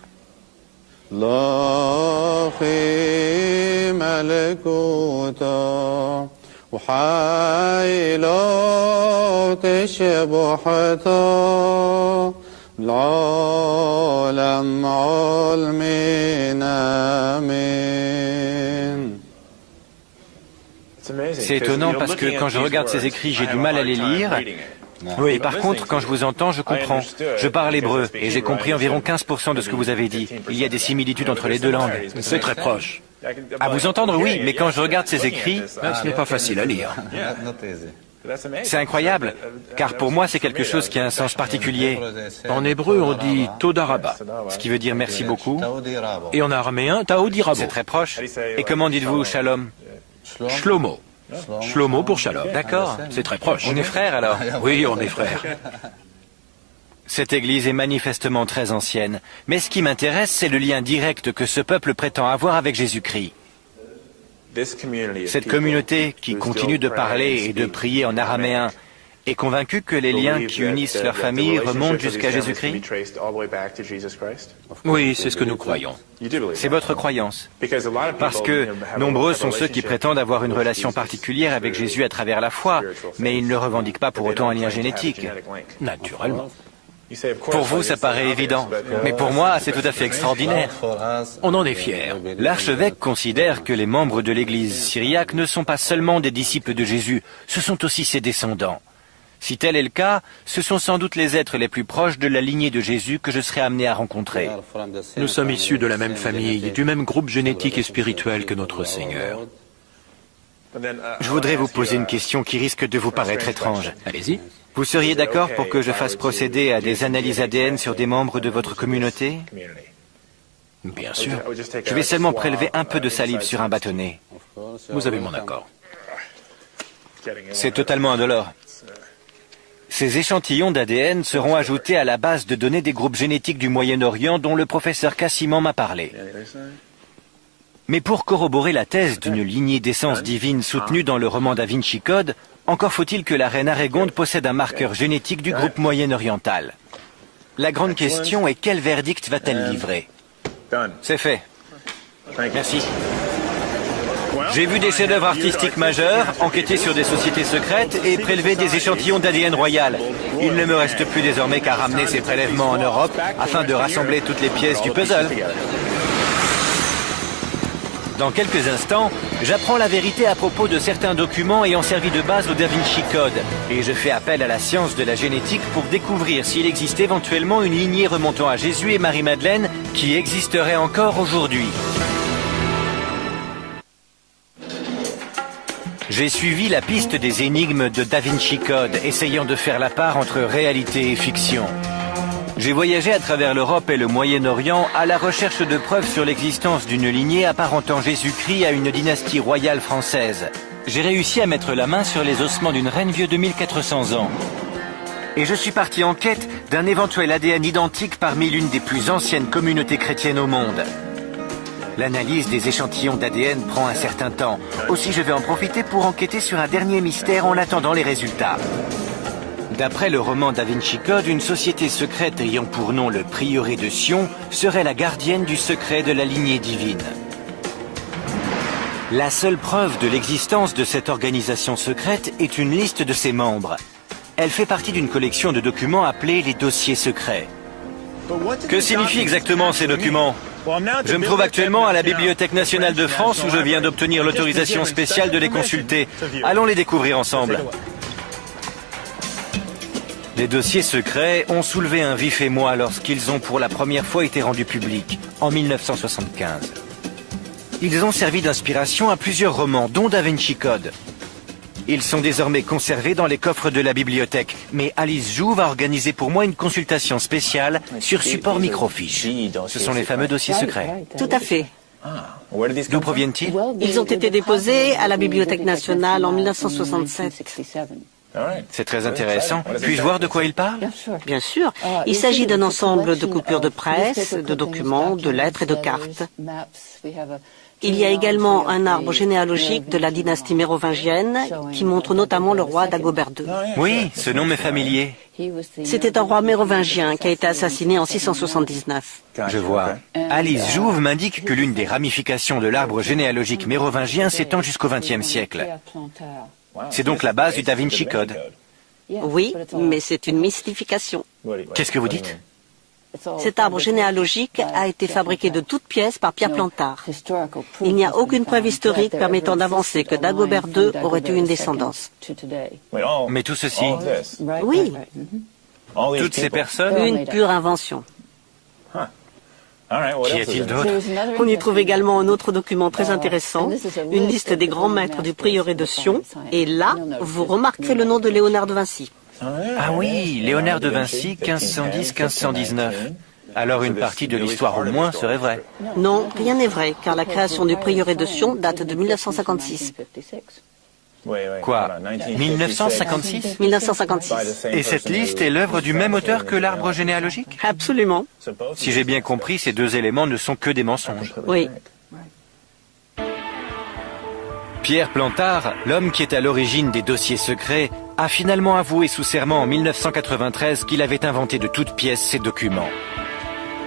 C'est étonnant parce que quand je regarde ces écrits, j'ai du mal à les lire. Et par contre, quand je vous entends, je comprends. Je parle hébreu et j'ai compris environ 15% de ce que vous avez dit. Il y a des similitudes entre les deux langues. C'est très proche. À vous entendre, oui, mais quand je regarde ces écrits, Ce n'est pas facile à lire. c'est incroyable, car pour moi, c'est quelque chose qui a un sens particulier. En hébreu, on dit Todaraba. Ce qui veut dire merci beaucoup. Et en araméen, Taodirabo. C'est très proche. Et comment dites-vous shalom? Shlomo. Shlomo pour Shalom. D'accord. C'est très proche. On est frères alors? Oui, on est frères. Cette église est manifestement très ancienne. Mais ce qui m'intéresse, c'est le lien direct que ce peuple prétend avoir avec Jésus-Christ. Cette communauté qui continue de parler et de prier en araméen est convaincue que les liens qui unissent leurs familles remontent jusqu'à Jésus-Christ? Oui, c'est ce que nous croyons. C'est votre croyance. Parce que nombreux sont ceux qui prétendent avoir une relation particulière avec Jésus à travers la foi, mais ils ne revendiquent pas pour autant un lien génétique. Naturellement. Pour vous, ça paraît évident. Mais pour moi, c'est tout à fait extraordinaire. On en est fiers. L'archevêque considère que les membres de l'église syriaque ne sont pas seulement des disciples de Jésus, ce sont aussi ses descendants. Si tel est le cas, ce sont sans doute les êtres les plus proches de la lignée de Jésus que je serai amené à rencontrer. Nous sommes issus de la même famille, du même groupe génétique et spirituel que notre Seigneur. Je voudrais vous poser une question qui risque de vous paraître étrange. Allez-y. Vous seriez d'accord pour que je fasse procéder à des analyses ADN sur des membres de votre communauté? Bien sûr. Je vais seulement prélever un peu de salive sur un bâtonnet. Vous avez mon accord. C'est totalement indolore. Ces échantillons d'ADN seront ajoutés à la base de données des groupes génétiques du Moyen-Orient dont le professeur Cassiman m'a parlé. Mais pour corroborer la thèse d'une lignée d'essence divine soutenue dans le roman Da Vinci Code, encore faut-il que la reine Arégonde possède un marqueur génétique du groupe moyen-oriental. La grande question est quel verdict va-t-elle livrer? C'est fait. Merci. J'ai vu des chefs-d'œuvre artistiques majeurs, enquêter sur des sociétés secrètes et prélever des échantillons d'ADN royal. Il ne me reste plus désormais qu'à ramener ces prélèvements en Europe afin de rassembler toutes les pièces du puzzle. Dans quelques instants, j'apprends la vérité à propos de certains documents ayant servi de base au Da Vinci Code. Et je fais appel à la science de la génétique pour découvrir s'il existe éventuellement une lignée remontant à Jésus et Marie-Madeleine qui existerait encore aujourd'hui. J'ai suivi la piste des énigmes de Da Vinci Code, essayant de faire la part entre réalité et fiction. J'ai voyagé à travers l'Europe et le Moyen-Orient à la recherche de preuves sur l'existence d'une lignée apparentant Jésus-Christ à une dynastie royale française. J'ai réussi à mettre la main sur les ossements d'une reine vieux de 1400 ans. Et je suis parti en quête d'un éventuel ADN identique parmi l'une des plus anciennes communautés chrétiennes au monde. L'analyse des échantillons d'ADN prend un certain temps. Aussi, je vais en profiter pour enquêter sur un dernier mystère en attendant les résultats. D'après le roman Da Vinci Code, une société secrète ayant pour nom le prieuré de Sion serait la gardienne du secret de la lignée divine. La seule preuve de l'existence de cette organisation secrète est une liste de ses membres. Elle fait partie d'une collection de documents appelés les dossiers secrets. Que signifient exactement ces documents ? Je me trouve actuellement à la Bibliothèque nationale de France où je viens d'obtenir l'autorisation spéciale de les consulter. Allons les découvrir ensemble. Les dossiers secrets ont soulevé un vif émoi lorsqu'ils ont pour la première fois été rendus publics, en 1975. Ils ont servi d'inspiration à plusieurs romans, dont Da Vinci Code. Ils sont désormais conservés dans les coffres de la bibliothèque. Mais Alice Jouve a organisé pour moi une consultation spéciale sur support microfiche. Ce sont les fameux dossiers secrets. Tout à fait. D'où proviennent-ils? Ils ont été déposés à la Bibliothèque nationale en 1967. C'est très intéressant. Puis-je voir de quoi il parle? Bien sûr, il s'agit d'un ensemble de coupures de presse, de documents, de lettres et de cartes. Il y a également un arbre généalogique de la dynastie mérovingienne qui montre notamment le roi Dagobert II. Oui, ce nom m'est familier. C'était un roi mérovingien qui a été assassiné en 679. Je vois. Alice Jouve m'indique que l'une des ramifications de l'arbre généalogique mérovingien s'étend jusqu'au XXe siècle. C'est donc la base du Da Vinci Code. Oui, mais c'est une mystification. Qu'est-ce que vous dites? Cet arbre généalogique a été fabriqué de toutes pièces par Pierre Plantard. Il n'y a aucune preuve historique permettant d'avancer que Dagobert II aurait eu une descendance. Mais tout ceci, Oui, toutes ces personnes, une pure invention. qu'y a-t-il d'autre? On y trouve également un autre document très intéressant, une liste des grands maîtres du prieuré de Sion. Et là, vous remarquerez le nom de Léonard de Vinci. Ah oui, Léonard de Vinci, 1510-1519. Alors une partie de l'histoire au moins serait vraie. Non, rien n'est vrai, car la création du prieuré de Sion date de 1956. Quoi, 1956? 1956. Et cette liste est l'œuvre du même auteur que l'arbre généalogique? Absolument. Si j'ai bien compris, ces deux éléments ne sont que des mensonges. Oui. Pierre Plantard, l'homme qui est à l'origine des dossiers secrets, a finalement avoué sous serment en 1993 qu'il avait inventé de toutes pièces ces documents.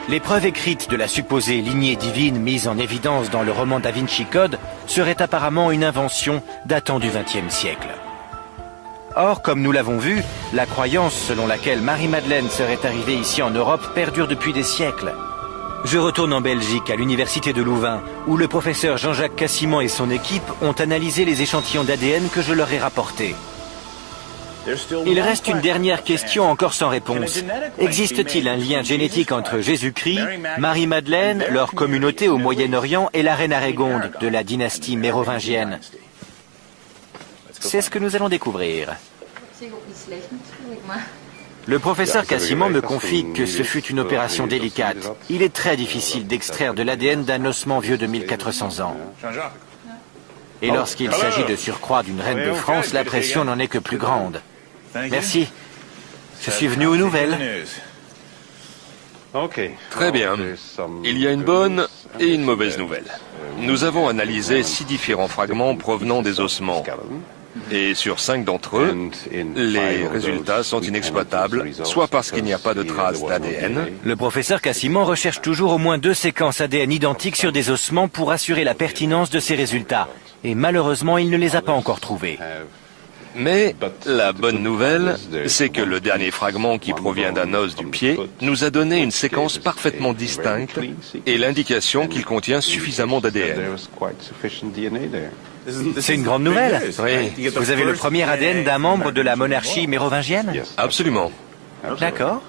Les preuves écrites de la supposée lignée divine mise en évidence dans le roman Da Vinci Code seraient apparemment une invention datant du XXe siècle. Or, comme nous l'avons vu, la croyance selon laquelle Marie-Madeleine serait arrivée ici en Europe perdure depuis des siècles. Je retourne en Belgique, à l'université de Louvain, où le professeur Jean-Jacques Cassimant et son équipe ont analysé les échantillons d'ADN que je leur ai rapportés. Il reste une dernière question encore sans réponse. Existe-t-il un lien génétique entre Jésus-Christ, Marie-Madeleine, leur communauté au Moyen-Orient et la reine Arégonde de la dynastie mérovingienne? C'est ce que nous allons découvrir. Le professeur Cassimant me confie que ce fut une opération délicate. Il est très difficile d'extraire de l'ADN d'un ossement vieux de 1400 ans. Et lorsqu'il s'agit de surcroît d'une reine de France, la pression n'en est que plus grande. Merci. Je suis venu aux nouvelles. Très bien. Il y a une bonne et une mauvaise nouvelle. Nous avons analysé 6 différents fragments provenant des ossements. Et sur 5 d'entre eux, les résultats sont inexploitables, soit parce qu'il n'y a pas de traces d'ADN. Le professeur Cassimant recherche toujours au moins 2 séquences ADN identiques sur des ossements pour assurer la pertinence de ses résultats. Et malheureusement, il ne les a pas encore trouvés. Mais la bonne nouvelle, c'est que le dernier fragment qui provient d'un os du pied nous a donné une séquence parfaitement distincte et l'indication qu'il contient suffisamment d'ADN. C'est une grande nouvelle. Oui, Vous avez le premier ADN d'un membre de la monarchie mérovingienne? absolument. D'accord.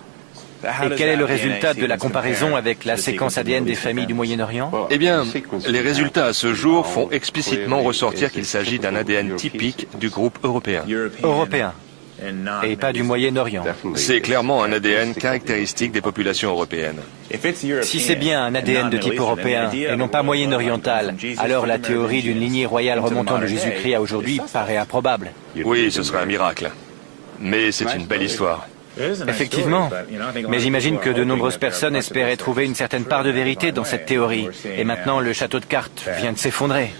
Et quel est le résultat de la comparaison avec la séquence ADN des familles du Moyen-Orient? Eh bien, les résultats à ce jour font explicitement ressortir qu'il s'agit d'un ADN typique du groupe européen. Européen. Et pas du Moyen-Orient. C'est clairement un ADN caractéristique des populations européennes. Si c'est bien un ADN de type européen et non pas moyen-oriental, alors la théorie d'une lignée royale remontant de Jésus-Christ à aujourd'hui paraît improbable. Oui, ce serait un miracle. Mais c'est une belle histoire. Effectivement. Mais j'imagine que de nombreuses personnes espéraient trouver une certaine part de vérité dans cette théorie. Et maintenant, le château de cartes vient de s'effondrer.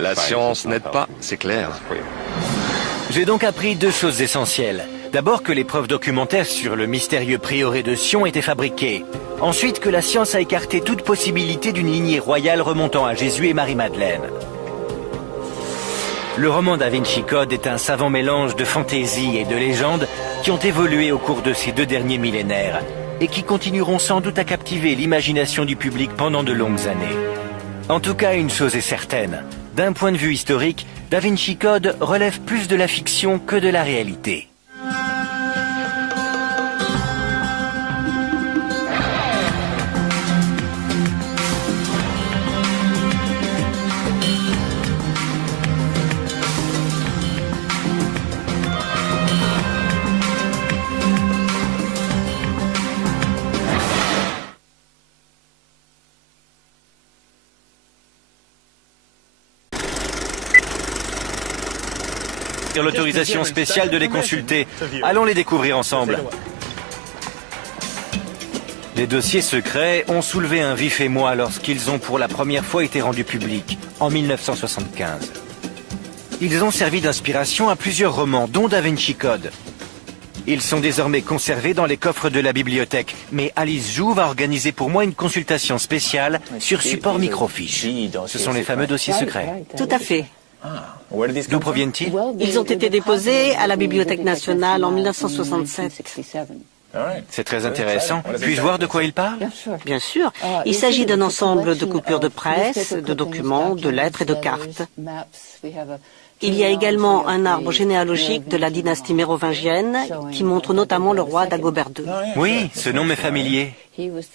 La science n'aide pas, c'est clair. J'ai donc appris 2 choses essentielles. D'abord que les preuves documentaires sur le mystérieux prieuré de Sion étaient fabriquées. Ensuite que la science a écarté toute possibilité d'une lignée royale remontant à Jésus et Marie-Madeleine. Le roman Da Vinci Code est un savant mélange de fantaisie et de légendes qui ont évolué au cours de ces 2 derniers millénaires et qui continueront sans doute à captiver l'imagination du public pendant de longues années. En tout cas, une chose est certaine. D'un point de vue historique, Da Vinci Code relève plus de la fiction que de la réalité. l'autorisation spéciale de les consulter. Allons les découvrir ensemble. Les dossiers secrets ont soulevé un vif émoi lorsqu'ils ont pour la première fois été rendus publics, en 1975. Ils ont servi d'inspiration à plusieurs romans, dont Da Vinci Code. Ils sont désormais conservés dans les coffres de la bibliothèque, mais Alice Jouve a organisé pour moi une consultation spéciale sur support microfiche. Ce sont les fameux dossiers secrets. Tout à fait. D'où proviennent-ils? Ils ont été déposés à la Bibliothèque nationale en 1967. C'est très intéressant. Puis-je voir de quoi il parle? Bien sûr, il s'agit d'un ensemble de coupures de presse, de documents, de lettres et de cartes. Il y a également un arbre généalogique de la dynastie mérovingienne qui montre notamment le roi Dagobert II. Oui, ce nom m'est familier.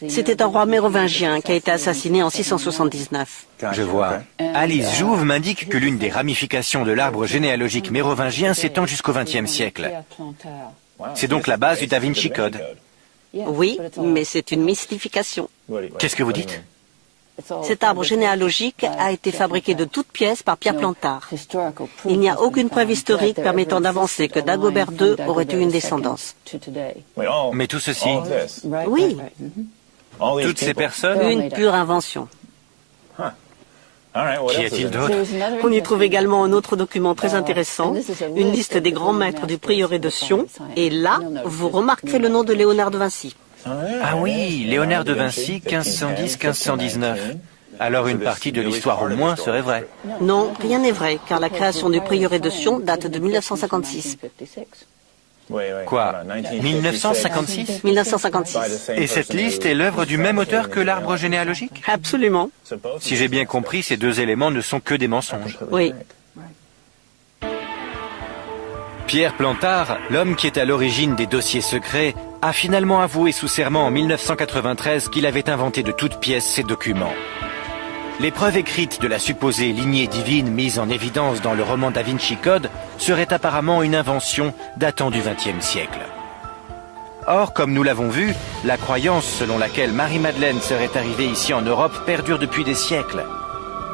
C'était un roi mérovingien qui a été assassiné en 679. Je vois. Alice Jouve m'indique que l'une des ramifications de l'arbre généalogique mérovingien s'étend jusqu'au XXe siècle. C'est donc la base du Da Vinci Code. Oui, mais c'est une mystification. Qu'est-ce que vous dites? Cet arbre généalogique a été fabriqué de toutes pièces par Pierre Plantard. Il n'y a aucune preuve historique permettant d'avancer que Dagobert II aurait eu une descendance. Mais tout ceci, Oui, toutes ces personnes, une pure invention. qu'y a-t-il d'autre? On y trouve également un autre document très intéressant, une liste des grands maîtres du prieuré de Sion. Et là, vous remarquerez le nom de Léonard de Vinci. Ah oui, Léonard de Vinci, 1510-1519. Alors une partie de l'histoire au moins serait vraie. Non, rien n'est vrai, car la création du prieuré de Sion date de 1956. Quoi? 1956? 1956. Et cette liste est l'œuvre du même auteur que l'arbre généalogique? Absolument. Si j'ai bien compris, ces deux éléments ne sont que des mensonges. Oui. Pierre Plantard, l'homme qui est à l'origine des dossiers secrets, a finalement avoué sous serment en 1993 qu'il avait inventé de toutes pièces ces documents. Les preuves écrites de la supposée lignée divine mise en évidence dans le roman Da Vinci Code seraient apparemment une invention datant du XXe siècle. Or, comme nous l'avons vu, la croyance selon laquelle Marie-Madeleine serait arrivée ici en Europe perdure depuis des siècles.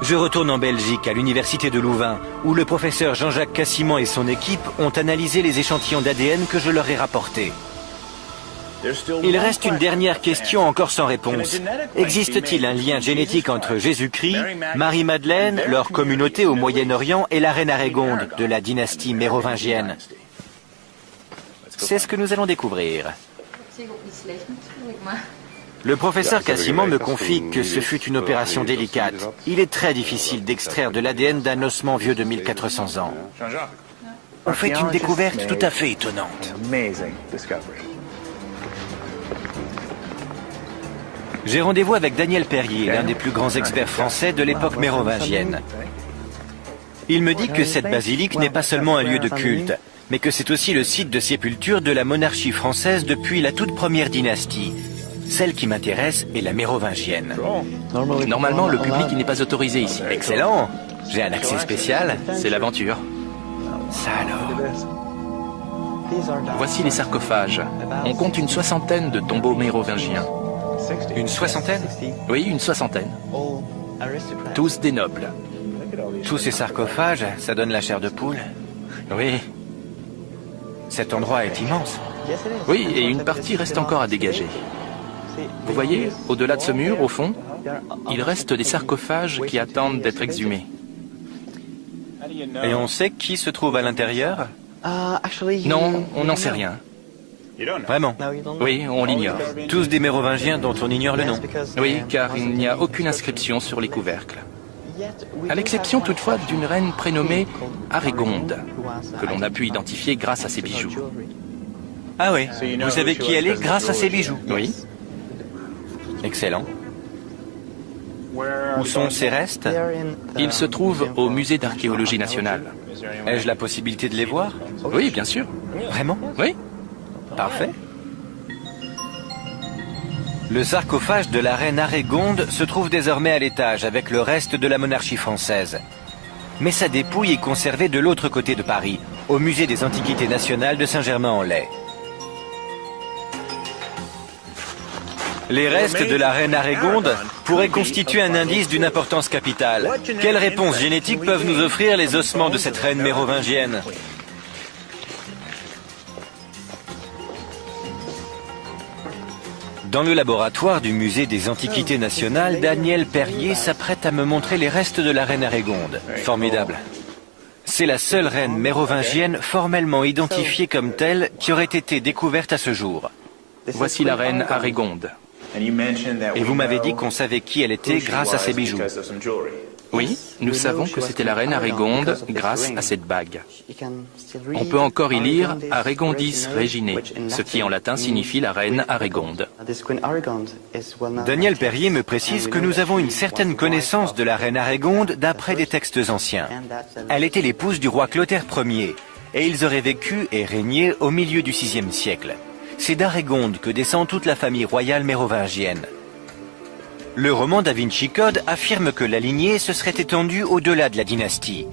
Je retourne en Belgique, à l'université de Louvain, où le professeur Jean-Jacques Cassimant et son équipe ont analysé les échantillons d'ADN que je leur ai rapportés. Il reste une dernière question encore sans réponse. Existe-t-il un lien génétique entre Jésus-Christ, Marie-Madeleine, leur communauté au Moyen-Orient et la reine Arégonde de la dynastie mérovingienne? C'est ce que nous allons découvrir. Le professeur Cassimant me confie que ce fut une opération délicate. Il est très difficile d'extraire de l'ADN d'un ossement vieux de 1400 ans. On fait une découverte tout à fait étonnante. J'ai rendez-vous avec Daniel Perrier, l'un des plus grands experts français de l'époque mérovingienne. Il me dit que cette basilique n'est pas seulement un lieu de culte, mais que c'est aussi le site de sépulture de la monarchie française depuis la toute première dynastie. Celle qui m'intéresse est la mérovingienne. Normalement, le public n'est pas autorisé ici. Excellent! J'ai un accès spécial. C'est l'aventure. Ça alors. Voici les sarcophages. On compte une soixantaine de tombeaux mérovingiens. Une soixantaine? Oui, une soixantaine. Tous des nobles. Tous ces sarcophages, ça donne la chair de poule. Oui. Cet endroit est immense. Oui, et une partie reste encore à dégager. Vous voyez, au-delà de ce mur, au fond, il reste des sarcophages qui attendent d'être exhumés. Et on sait qui se trouve à l'intérieur? Non, on n'en sait rien. Vraiment? Oui, on l'ignore. Tous des mérovingiens dont on ignore le nom. Oui, car il n'y a aucune inscription sur les couvercles. À l'exception toutefois d'une reine prénommée Arégonde, que l'on a pu identifier grâce à ses bijoux. Ah oui, vous savez qui elle est grâce à ses bijoux? Oui. Excellent. Où sont ces restes? Ils se trouvent au musée d'archéologie nationale. Ai-je la possibilité de les voir? Oui, bien sûr. Vraiment? Oui. Parfait. Le sarcophage de la reine Arégonde se trouve désormais à l'étage avec le reste de la monarchie française. Mais sa dépouille est conservée de l'autre côté de Paris, au musée des Antiquités nationales de Saint-Germain-en-Laye. Les restes de la reine Arégonde pourraient constituer un indice d'une importance capitale. Quelles réponses génétiques peuvent nous offrir les ossements de cette reine mérovingienne? Dans le laboratoire du musée des Antiquités nationales, Daniel Perrier s'apprête à me montrer les restes de la reine Arégonde. Formidable. C'est la seule reine mérovingienne formellement identifiée comme telle qui aurait été découverte à ce jour. Voici la reine Arégonde. Et vous m'avez dit qu'on savait qui elle était grâce à ses bijoux. Oui, nous savons que c'était la reine Arégonde grâce à cette bague. On peut encore y lire Aregondis Reginae, ce qui en latin signifie la reine Arégonde. Daniel Perrier me précise que nous avons une certaine connaissance de la reine Arégonde d'après des textes anciens. Elle était l'épouse du roi Clotaire Ier, et ils auraient vécu et régné au milieu du VIe siècle. C'est d'Arégonde que descend toute la famille royale mérovingienne. Le roman Da Vinci Code affirme que la lignée se serait étendue au-delà de la dynastie.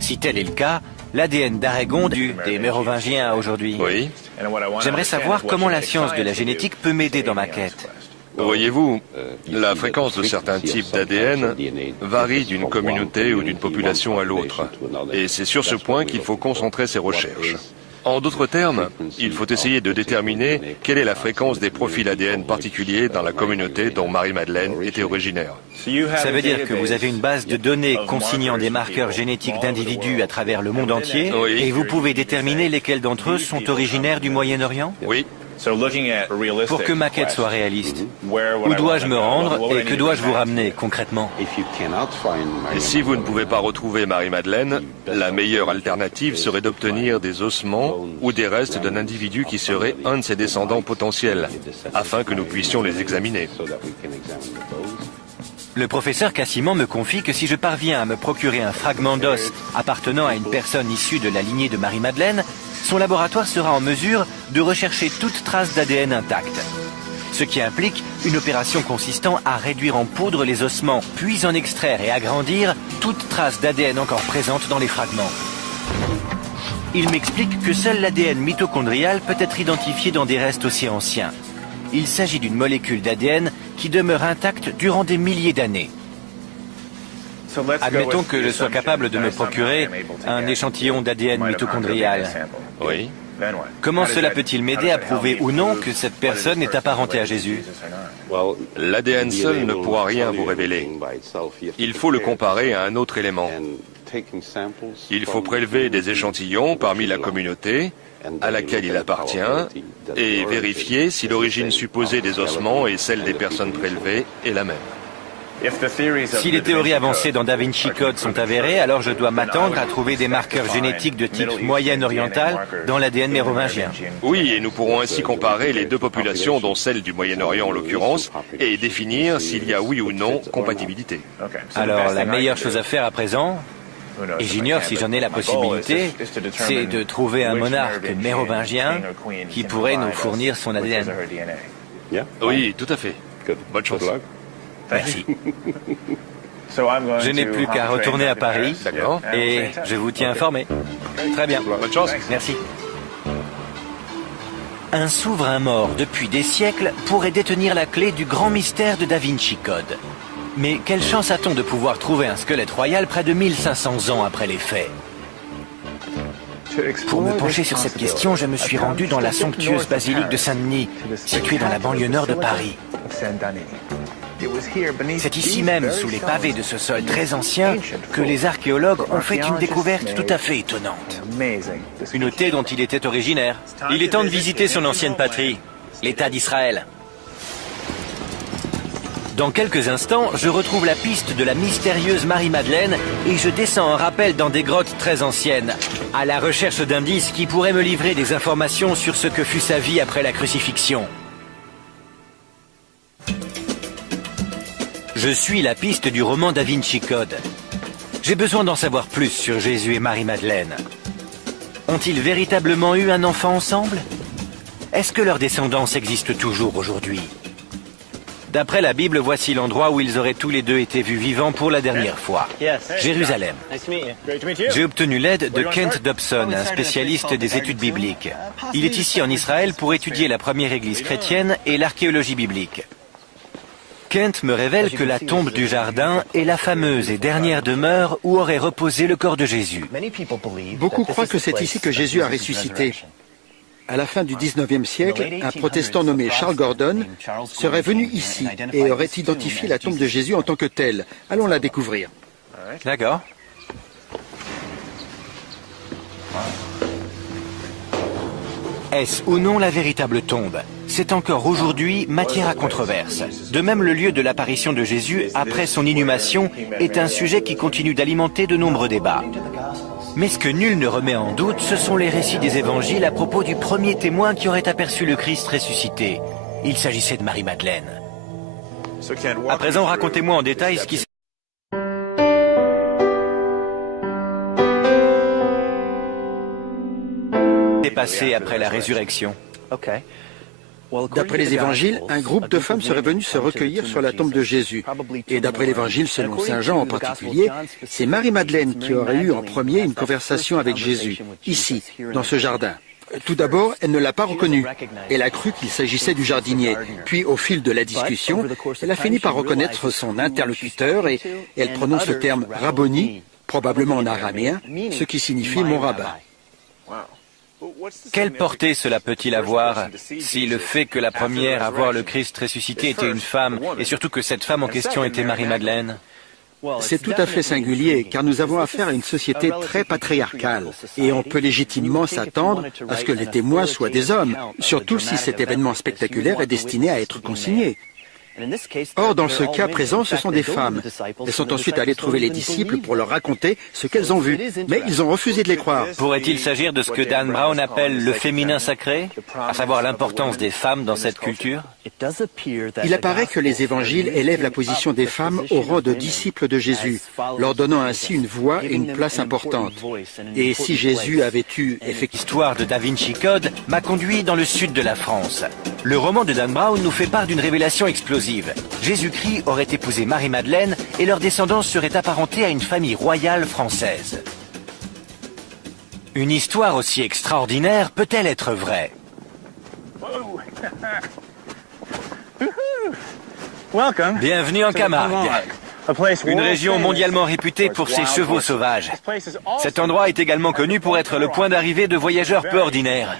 Si tel est le cas, l'ADN d'Arégonde des Mérovingiens à aujourd'hui. Oui. J'aimerais savoir comment la science de la génétique peut m'aider dans ma quête. Voyez-vous, la fréquence de certains types d'ADN varie d'une communauté ou d'une population à l'autre. Et c'est sur ce point qu'il faut concentrer ses recherches. En d'autres termes, il faut essayer de déterminer quelle est la fréquence des profils ADN particuliers dans la communauté dont Marie-Madeleine était originaire. Ça veut dire que vous avez une base de données consignant des marqueurs génétiques d'individus à travers le monde entier, Oui. et vous pouvez déterminer lesquels d'entre eux sont originaires du Moyen-Orient? Oui. Pour que ma quête soit réaliste, où dois-je me rendre et que dois-je vous ramener concrètement? Et si vous ne pouvez pas retrouver Marie-Madeleine, la meilleure alternative serait d'obtenir des ossements ou des restes d'un individu qui serait un de ses descendants potentiels, afin que nous puissions les examiner. Le professeur Cassiman me confie que si je parviens à me procurer un fragment d'os appartenant à une personne issue de la lignée de Marie-Madeleine, son laboratoire sera en mesure de rechercher toute trace d'ADN intacte. Ce qui implique une opération consistant à réduire en poudre les ossements, puis en extraire et agrandir toute trace d'ADN encore présente dans les fragments. Il m'explique que seul l'ADN mitochondrial peut être identifié dans des restes aussi anciens. Il s'agit d'une molécule d'ADN qui demeure intacte durant des milliers d'années. Admettons que je sois capable de me procurer un échantillon d'ADN mitochondrial. Oui. Comment cela peut-il m'aider à prouver ou non que cette personne est apparentée à Jésus? L'ADN seul ne pourra rien vous révéler. Il faut le comparer à un autre élément. Il faut prélever des échantillons parmi la communauté à laquelle il appartient et vérifier si l'origine supposée des ossements et celle des personnes prélevées est la même. Si les théories avancées dans Da Vinci Code sont avérées, alors je dois m'attendre à trouver des marqueurs génétiques de type moyen-oriental dans l'ADN mérovingien. Oui, et nous pourrons ainsi comparer les deux populations, dont celle du Moyen-Orient en l'occurrence, et définir s'il y a oui ou non compatibilité. Alors la meilleure chose à faire à présent, et j'ignore si j'en ai la possibilité, c'est de trouver un monarque mérovingien qui pourrait nous fournir son ADN. Oui, tout à fait. Bonne chance. Merci. Je n'ai plus qu'à retourner à Paris et je vous tiens informé. Très bien. Bonne chance. Merci. Un souverain mort depuis des siècles pourrait détenir la clé du grand mystère de Da Vinci Code. Mais quelle chance a-t-on de pouvoir trouver un squelette royal près de 1500 ans après les faits? Pour me pencher sur cette question, je me suis rendu dans la somptueuse basilique de Saint-Denis, située dans la banlieue nord de Paris. C'est ici même, sous les pavés de ce sol très ancien, que les archéologues ont fait une découverte tout à fait étonnante. Une thé dont il était originaire. Il est temps de visiter son ancienne patrie, l'État d'Israël. Dans quelques instants, je retrouve la piste de la mystérieuse Marie-Madeleine et je descends en rappel dans des grottes très anciennes, à la recherche d'indices qui pourraient me livrer des informations sur ce que fut sa vie après la crucifixion. Je suis la piste du roman Da Vinci Code. J'ai besoin d'en savoir plus sur Jésus et Marie-Madeleine. Ont-ils véritablement eu un enfant ensemble? Est-ce que leur descendance existe toujours aujourd'hui? D'après la Bible, voici l'endroit où ils auraient tous les deux été vus vivants pour la dernière fois. Jérusalem. J'ai obtenu l'aide de Kent Dobson, un spécialiste des études bibliques. Il est ici en Israël pour étudier la première église chrétienne et l'archéologie biblique. Kent me révèle que la tombe du jardin est la fameuse et dernière demeure où aurait reposé le corps de Jésus. Beaucoup croient que c'est ici que Jésus a ressuscité. À la fin du 19e siècle, un protestant nommé Charles Gordon serait venu ici et aurait identifié la tombe de Jésus en tant que telle. Allons la découvrir. D'accord. Est-ce ou non la véritable tombe? C'est encore aujourd'hui matière à controverse. De même, le lieu de l'apparition de Jésus après son inhumation est un sujet qui continue d'alimenter de nombreux débats. Mais ce que nul ne remet en doute, ce sont les récits des évangiles à propos du premier témoin qui aurait aperçu le Christ ressuscité. Il s'agissait de Marie-Madeleine. À présent, racontez-moi en détail ce qui s'est passé après la résurrection. D'après les évangiles, un groupe de femmes serait venu se recueillir sur la tombe de Jésus. Et d'après l'évangile selon Saint Jean en particulier, c'est Marie-Madeleine qui aurait eu en premier une conversation avec Jésus, ici, dans ce jardin. Tout d'abord, elle ne l'a pas reconnu. Elle a cru qu'il s'agissait du jardinier. Puis, au fil de la discussion, elle a fini par reconnaître son interlocuteur et elle prononce le terme « rabboni », probablement en araméen, ce qui signifie « mon rabbin ». Quelle portée cela peut-il avoir si le fait que la première à voir le Christ ressuscité était une femme, et surtout que cette femme en question était Marie-Madeleine? C'est tout à fait singulier, car nous avons affaire à une société très patriarcale, et on peut légitimement s'attendre à ce que les témoins soient des hommes, surtout si cet événement spectaculaire est destiné à être consigné. Or, dans ce cas présent, ce sont des femmes. Elles sont ensuite allées trouver les disciples pour leur raconter ce qu'elles ont vu, mais ils ont refusé de les croire. Pourrait-il s'agir de ce que Dan Brown appelle le féminin sacré, à savoir l'importance des femmes dans cette culture? Il apparaît que les évangiles élèvent la position des femmes au rang de disciples de Jésus, leur donnant ainsi une voix et une place importante. Et si Jésus avait eu effectivement... L'histoire de Da Vinci Code m'a conduit dans le sud de la France. Le roman de Dan Brown nous fait part d'une révélation explosive. Jésus-Christ aurait épousé Marie-Madeleine et leur descendance serait apparentée à une famille royale française. Une histoire aussi extraordinaire peut-elle être vraie? Bienvenue en Camargue, une région mondialement réputée pour ses chevaux sauvages. Cet endroit est également connu pour être le point d'arrivée de voyageurs peu ordinaires.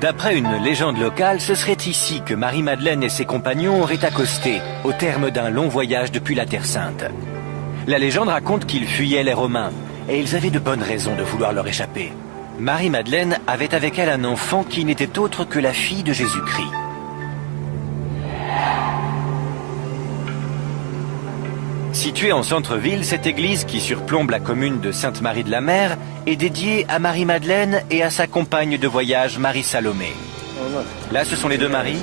D'après une légende locale, ce serait ici que Marie-Madeleine et ses compagnons auraient accosté, au terme d'un long voyage depuis la Terre Sainte. La légende raconte qu'ils fuyaient les Romains, et ils avaient de bonnes raisons de vouloir leur échapper. Marie-Madeleine avait avec elle un enfant qui n'était autre que la fille de Jésus-Christ. Située en centre-ville, cette église qui surplombe la commune de Sainte-Marie-de-la-Mer est dédiée à Marie-Madeleine et à sa compagne de voyage Marie-Salomé. Là, ce sont les deux Maries.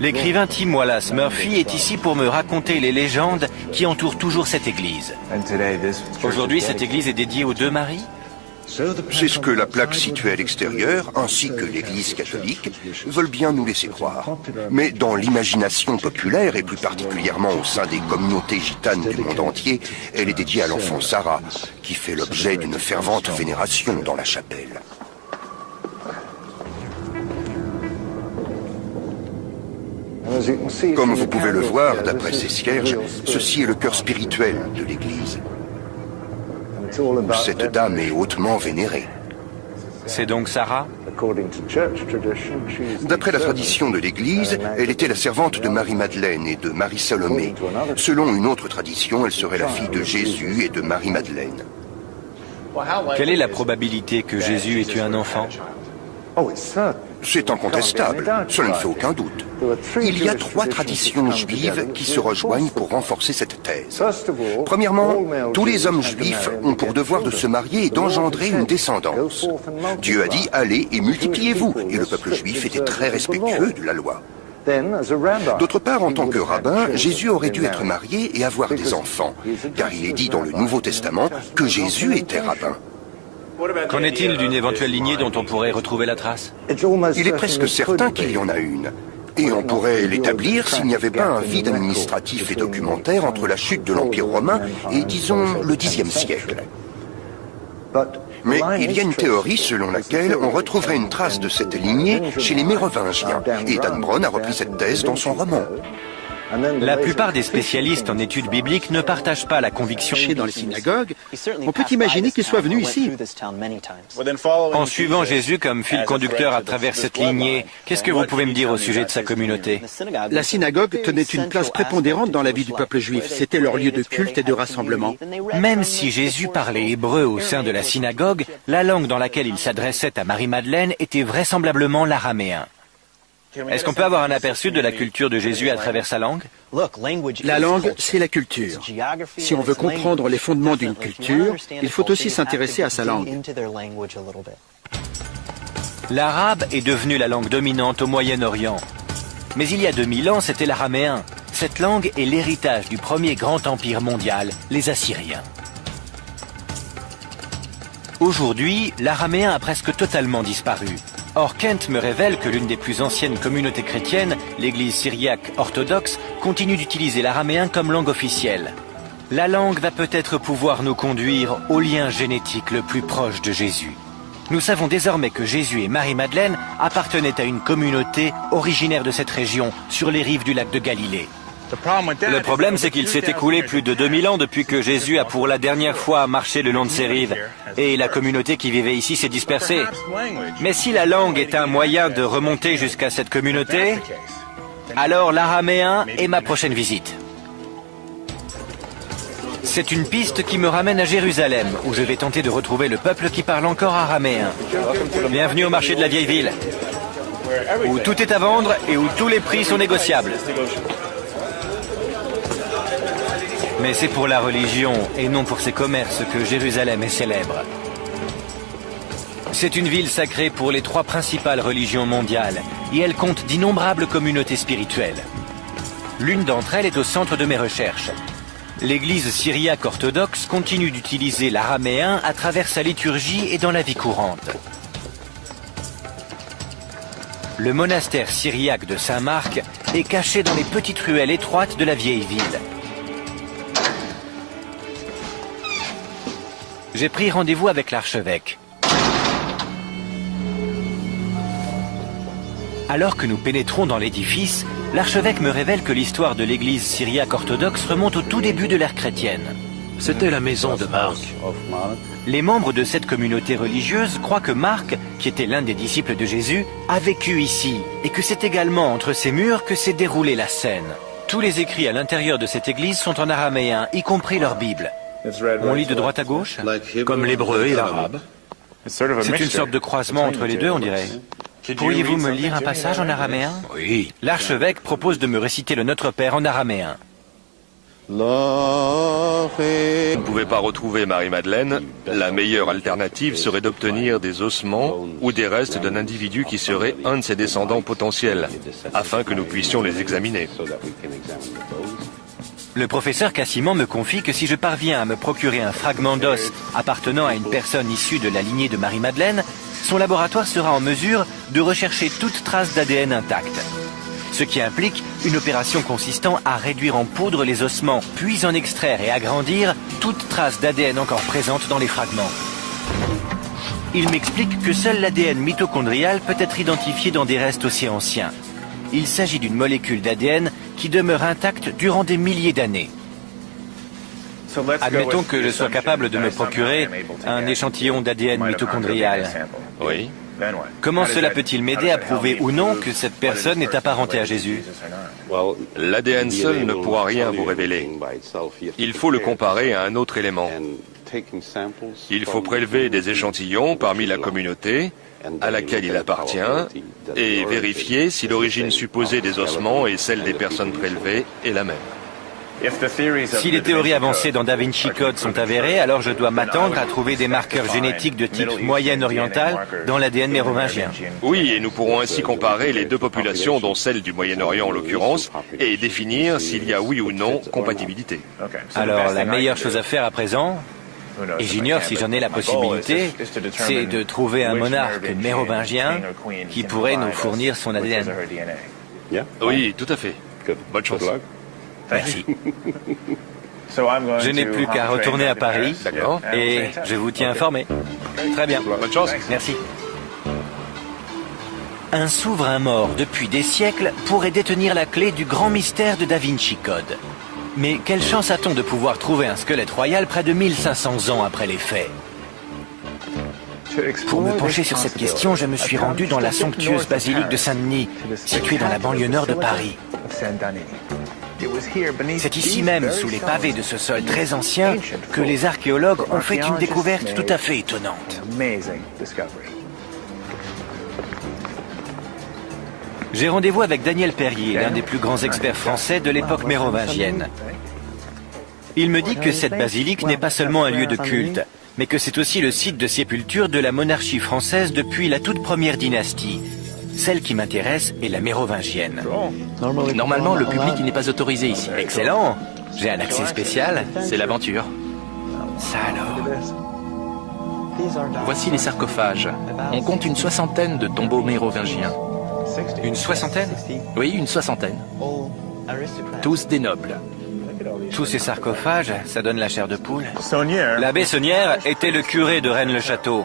L'écrivain Tim Wallace Murphy est ici pour me raconter les légendes qui entourent toujours cette église. Aujourd'hui, cette église est dédiée aux deux Maries? C'est ce que la plaque située à l'extérieur, ainsi que l'Église catholique, veulent bien nous laisser croire. Mais dans l'imagination populaire, et plus particulièrement au sein des communautés gitanes du monde entier, elle est dédiée à l'enfant Sarah, qui fait l'objet d'une fervente vénération dans la chapelle. Comme vous pouvez le voir, d'après ces cierges, ceci est le cœur spirituel de l'Église. Cette dame est hautement vénérée. C'est donc Sarah? D'après la tradition de l'Église, elle était la servante de Marie-Madeleine et de Marie-Salomé. Selon une autre tradition, elle serait la fille de Jésus et de Marie-Madeleine. Quelle est la probabilité que Jésus ait eu un enfant? C'est incontestable, cela ne fait aucun doute. Il y a trois traditions juives qui se rejoignent pour renforcer cette thèse. Premièrement, tous les hommes juifs ont pour devoir de se marier et d'engendrer une descendance. Dieu a dit « Allez et multipliez-vous » et le peuple juif était très respectueux de la loi. D'autre part, en tant que rabbin, Jésus aurait dû être marié et avoir des enfants, car il est dit dans le Nouveau Testament que Jésus était rabbin. Qu'en est-il d'une éventuelle lignée dont on pourrait retrouver la trace? Il est presque certain qu'il y en a une. Et on pourrait l'établir s'il n'y avait pas un vide administratif et documentaire entre la chute de l'Empire romain et, disons, le Xe siècle. Mais il y a une théorie selon laquelle on retrouverait une trace de cette lignée chez les Mérovingiens. Et Dan Brown a repris cette thèse dans son roman. La plupart des spécialistes en études bibliques ne partagent pas la conviction. Dans les synagogues, on peut imaginer qu'il soit venu ici. En suivant Jésus comme fil conducteur à travers cette lignée, qu'est-ce que vous pouvez me dire au sujet de sa communauté? La synagogue tenait une place prépondérante dans la vie du peuple juif. C'était leur lieu de culte et de rassemblement. Même si Jésus parlait hébreu au sein de la synagogue, la langue dans laquelle il s'adressait à Marie-Madeleine était vraisemblablement l'araméen. Est-ce qu'on peut avoir un aperçu de la culture de Jésus à travers sa langue? La langue, c'est la culture. Si on veut comprendre les fondements d'une culture, il faut aussi s'intéresser à sa langue. L'arabe est devenu la langue dominante au Moyen-Orient. Mais il y a 2000 ans, c'était l'araméen. Cette langue est l'héritage du premier grand empire mondial, les Assyriens. Aujourd'hui, l'araméen a presque totalement disparu. Or, Kent me révèle que l'une des plus anciennes communautés chrétiennes, l'église syriaque orthodoxe, continue d'utiliser l'araméen comme langue officielle. La langue va peut-être pouvoir nous conduire au lien génétique le plus proche de Jésus. Nous savons désormais que Jésus et Marie-Madeleine appartenaient à une communauté originaire de cette région, sur les rives du lac de Galilée. Le problème, c'est qu'il s'est écoulé plus de 2000 ans depuis que Jésus a pour la dernière fois marché le long de ces rives. Et la communauté qui vivait ici s'est dispersée. Mais si la langue est un moyen de remonter jusqu'à cette communauté, alors l'araméen est ma prochaine visite. C'est une piste qui me ramène à Jérusalem, où je vais tenter de retrouver le peuple qui parle encore araméen. Bienvenue au marché de la vieille ville, où tout est à vendre et où tous les prix sont négociables. Mais c'est pour la religion et non pour ses commerces que Jérusalem est célèbre. C'est une ville sacrée pour les 3 principales religions mondiales et elle compte d'innombrables communautés spirituelles. L'une d'entre elles est au centre de mes recherches. L'église syriaque orthodoxe continue d'utiliser l'araméen à travers sa liturgie et dans la vie courante. Le monastère syriaque de Saint-Marc est caché dans les petites ruelles étroites de la vieille ville. J'ai pris rendez-vous avec l'archevêque. Alors que nous pénétrons dans l'édifice, l'archevêque me révèle que l'histoire de l'église syriaque orthodoxe remonte au tout début de l'ère chrétienne. C'était la maison de Marc. Les membres de cette communauté religieuse croient que Marc, qui était l'un des disciples de Jésus, a vécu ici et que c'est également entre ces murs que s'est déroulée la scène. Tous les écrits à l'intérieur de cette église sont en araméen, y compris leur Bible. On lit de droite à gauche, Comme l'hébreu et l'arabe. C'est une sorte de croisement entre les deux, on dirait. Pourriez-vous me lire un passage en araméen? Oui. L'archevêque propose de me réciter le Notre Père en araméen. Vous ne pouvez pas retrouver Marie-Madeleine, la meilleure alternative serait d'obtenir des ossements ou des restes d'un individu qui serait un de ses descendants potentiels, afin que nous puissions les examiner. Le professeur Cassiman me confie que si je parviens à me procurer un fragment d'os appartenant à une personne issue de la lignée de Marie-Madeleine, son laboratoire sera en mesure de rechercher toute trace d'ADN intacte. Ce qui implique une opération consistant à réduire en poudre les ossements, puis en extraire et agrandir toute trace d'ADN encore présente dans les fragments. Il m'explique que seul l'ADN mitochondrial peut être identifié dans des restes aussi anciens. Il s'agit d'une molécule d'ADN qui demeure intacte durant des milliers d'années. Admettons que je sois capable de me procurer un échantillon d'ADN mitochondrial. Oui. Comment cela peut-il m'aider à prouver ou non que cette personne est apparentée à Jésus? L'ADN seul ne pourra rien vous révéler. Il faut le comparer à un autre élément. Il faut prélever des échantillons parmi la communauté à laquelle il appartient et vérifier si l'origine supposée des ossements et celle des personnes prélevées est la même. Si les théories avancées dans Da Vinci Code sont avérées, alors je dois m'attendre à trouver des marqueurs génétiques de type moyen-oriental dans l'ADN mérovingien. Oui, et nous pourrons ainsi comparer les deux populations, dont celle du Moyen-Orient en l'occurrence, et définir s'il y a oui ou non compatibilité. Alors la meilleure chose à faire à présent, et j'ignore si j'en ai la possibilité, c'est de trouver un monarque mérovingien qui pourrait nous fournir son ADN. Oui, tout à fait. Bonne chance. Merci. Je n'ai plus qu'à retourner à Paris et je vous tiens informé. Très bien. Bonne chance. Merci. Un souverain mort depuis des siècles pourrait détenir la clé du grand mystère de Da Vinci Code. Mais quelle chance a-t-on de pouvoir trouver un squelette royal près de 1500 ans après les faits? Pour me pencher sur cette question, je me suis rendu dans la somptueuse basilique de Saint-Denis, située dans la banlieue nord de Paris. C'est ici même, sous les pavés de ce sol très ancien, que les archéologues ont fait une découverte tout à fait étonnante. J'ai rendez-vous avec Daniel Perrier, l'un des plus grands experts français de l'époque mérovingienne. Il me dit que cette basilique n'est pas seulement un lieu de culte, mais que c'est aussi le site de sépulture de la monarchie française depuis la toute première dynastie. Celle qui m'intéresse est la mérovingienne. Normalement, le public n'est pas autorisé ici. Excellent! J'ai un accès spécial. C'est l'aventure. Ça alors. Voici les sarcophages. On compte une soixantaine de tombeaux mérovingiens. Une soixantaine? Oui, une soixantaine. Tous des nobles. Tous ces sarcophages, ça donne la chair de poule. L'abbé Saunière était le curé de Rennes-le-Château.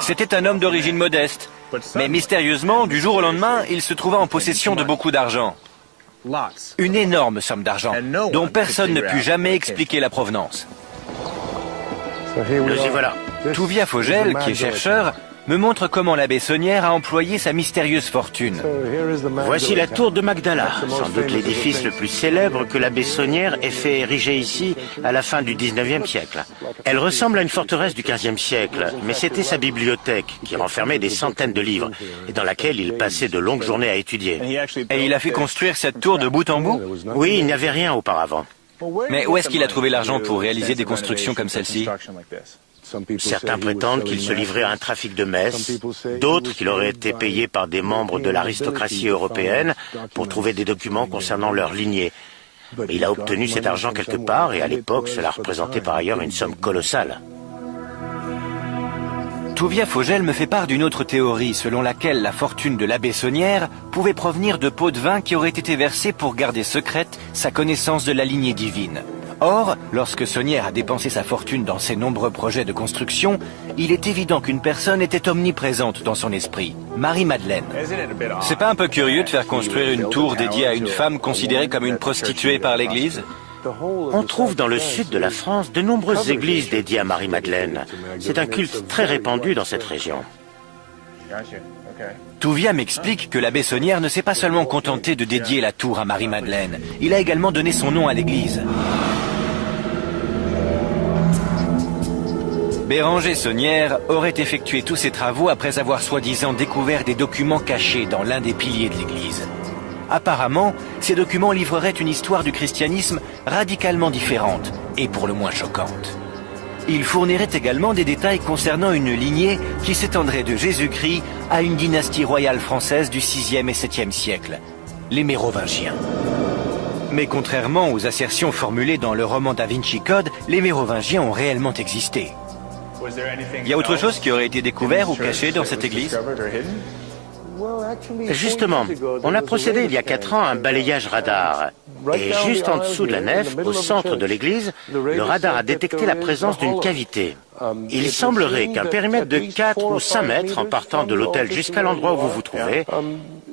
C'était un homme d'origine modeste, mais mystérieusement, du jour au lendemain, il se trouva en possession de beaucoup d'argent. Une énorme somme d'argent, dont personne ne put jamais expliquer la provenance. Le y voilà. Touvia Fogel, qui est chercheur, me montre comment l'abbé Saunière a employé sa mystérieuse fortune. Voici la tour de Magdala, sans doute l'édifice le plus célèbre que l'abbé Saunière ait fait ériger ici à la fin du 19e siècle. Elle ressemble à une forteresse du 15e siècle, mais c'était sa bibliothèque qui renfermait des centaines de livres et dans laquelle il passait de longues journées à étudier. Et il a fait construire cette tour de bout en bout? Oui, il n'y avait rien auparavant. Mais où est-ce qu'il a trouvé l'argent pour réaliser des constructions comme celle-ci? Certains prétendent qu'il se livrait à un trafic de messes, d'autres qu'il aurait été payé par des membres de l'aristocratie européenne pour trouver des documents concernant leur lignée. Mais il a obtenu cet argent quelque part et à l'époque, cela représentait par ailleurs une somme colossale. Touvia Fogel me fait part d'une autre théorie selon laquelle la fortune de l'abbé Saunière pouvait provenir de pots de vin qui auraient été versés pour garder secrète sa connaissance de la lignée divine. Or, lorsque Saunière a dépensé sa fortune dans ses nombreux projets de construction, il est évident qu'une personne était omniprésente dans son esprit, Marie-Madeleine. C'est pas un peu curieux de faire construire une tour dédiée à une femme considérée comme une prostituée par l'Église? On trouve dans le sud de la France de nombreuses églises dédiées à Marie-Madeleine. C'est un culte très répandu dans cette région. Touvia m'explique que l'abbé Saunière ne s'est pas seulement contenté de dédier la tour à Marie-Madeleine, il a également donné son nom à l'église. Béranger Saunière aurait effectué tous ses travaux après avoir soi-disant découvert des documents cachés dans l'un des piliers de l'église. Apparemment, ces documents livreraient une histoire du christianisme radicalement différente et pour le moins choquante. Il fournirait également des détails concernant une lignée qui s'étendrait de Jésus-Christ à une dynastie royale française du 6e et 7e siècle, les Mérovingiens. Mais contrairement aux assertions formulées dans le roman Da Vinci Code, les Mérovingiens ont réellement existé. Il y a autre chose qui aurait été découvert ou caché dans cette église? Justement, on a procédé il y a 4 ans à un balayage radar. Et juste en dessous de la nef, au centre de l'église, le radar a détecté la présence d'une cavité. Il semblerait qu'un périmètre de 4 ou 5 mètres en partant de l'autel jusqu'à l'endroit où vous vous trouvez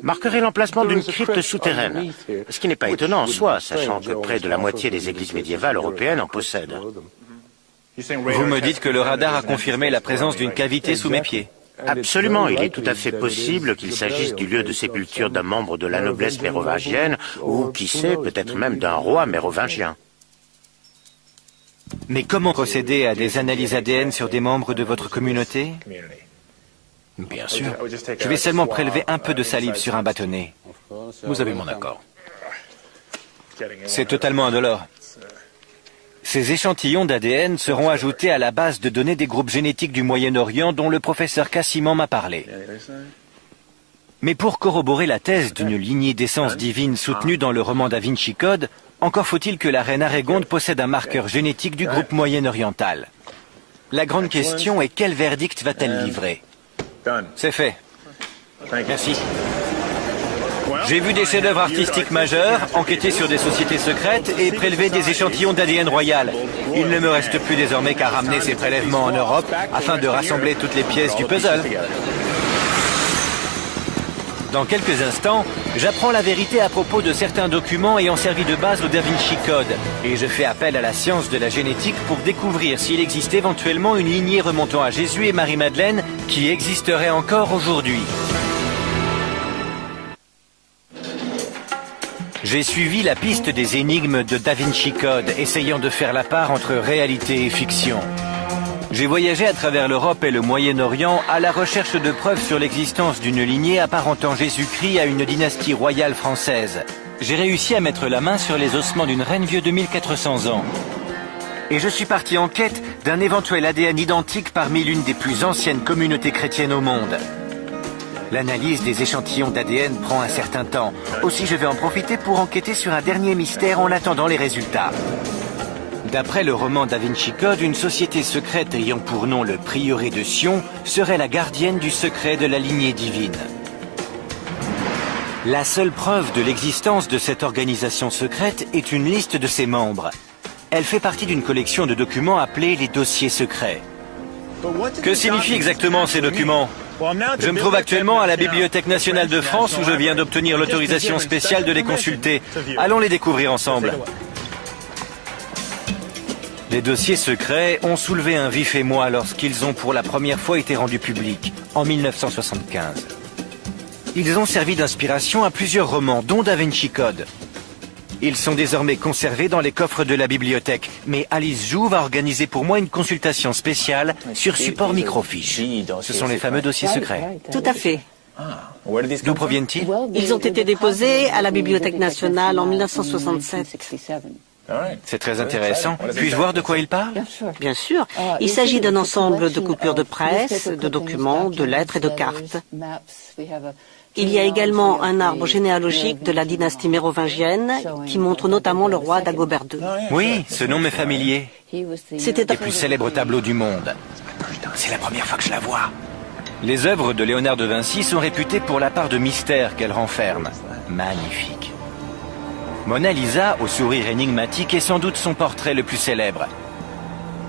marquerait l'emplacement d'une crypte souterraine. Ce qui n'est pas étonnant en soi, sachant que près de la moitié des églises médiévales européennes en possèdent. Vous me dites que le radar a confirmé la présence d'une cavité sous mes pieds? Absolument, il est tout à fait possible qu'il s'agisse du lieu de sépulture d'un membre de la noblesse mérovingienne ou, qui sait, peut-être même d'un roi mérovingien. Mais comment procéder à des analyses ADN sur des membres de votre communauté? Bien sûr. Je vais seulement prélever un peu de salive sur un bâtonnet. Vous avez mon accord. C'est totalement indolore. Ces échantillons d'ADN seront ajoutés à la base de données des groupes génétiques du Moyen-Orient dont le professeur Cassiman m'a parlé. Mais pour corroborer la thèse d'une lignée d'essence divine soutenue dans le roman Da Vinci Code, encore faut-il que la reine Arégonde possède un marqueur génétique du groupe moyen-oriental. La grande question est quel verdict va-t-elle livrer? C'est fait. Merci. J'ai vu des chefs-d'œuvre artistiques majeurs, enquêté sur des sociétés secrètes et prélevé des échantillons d'ADN royal. Il ne me reste plus désormais qu'à ramener ces prélèvements en Europe afin de rassembler toutes les pièces du puzzle. Dans quelques instants, j'apprends la vérité à propos de certains documents ayant servi de base au Da Vinci Code. Et je fais appel à la science de la génétique pour découvrir s'il existe éventuellement une lignée remontant à Jésus et Marie-Madeleine qui existerait encore aujourd'hui. J'ai suivi la piste des énigmes de Da Vinci Code, essayant de faire la part entre réalité et fiction. J'ai voyagé à travers l'Europe et le Moyen-Orient à la recherche de preuves sur l'existence d'une lignée apparentant Jésus-Christ à une dynastie royale française. J'ai réussi à mettre la main sur les ossements d'une reine vieux de 1400 ans. Et je suis parti en quête d'un éventuel ADN identique parmi l'une des plus anciennes communautés chrétiennes au monde. L'analyse des échantillons d'ADN prend un certain temps. Aussi, je vais en profiter pour enquêter sur un dernier mystère en attendant les résultats. D'après le roman Da Vinci Code, une société secrète ayant pour nom le prieuré de Sion serait la gardienne du secret de la lignée divine. La seule preuve de l'existence de cette organisation secrète est une liste de ses membres. Elle fait partie d'une collection de documents appelés les dossiers secrets. Que signifient exactement ces documents ? Je me trouve actuellement à la Bibliothèque nationale de France où je viens d'obtenir l'autorisation spéciale de les consulter. Allons les découvrir ensemble. Les dossiers secrets ont soulevé un vif émoi lorsqu'ils ont pour la première fois été rendus publics, en 1975. Ils ont servi d'inspiration à plusieurs romans, dont Da Vinci Code. Ils sont désormais conservés dans les coffres de la bibliothèque, mais Alice Jouve a organisé pour moi une consultation spéciale sur support microfiche. Ce sont les fameux dossiers secrets. Tout à fait. D'où proviennent-ils? Ils ont été déposés à la Bibliothèque nationale en 1967. C'est très intéressant. Puis-je voir de quoi il parle? Bien sûr. Il s'agit d'un ensemble de coupures de presse, de documents, de lettres et de cartes. Il y a également un arbre généalogique de la dynastie mérovingienne qui montre notamment le roi Dagobert II. Oui, ce nom m'est familier. C'était Les plus célèbres tableaux du monde. C'est la première fois que je la vois. Les œuvres de Léonard de Vinci sont réputées pour la part de mystère qu'elles renferment. Magnifique. Mona Lisa, au sourire énigmatique, est sans doute son portrait le plus célèbre.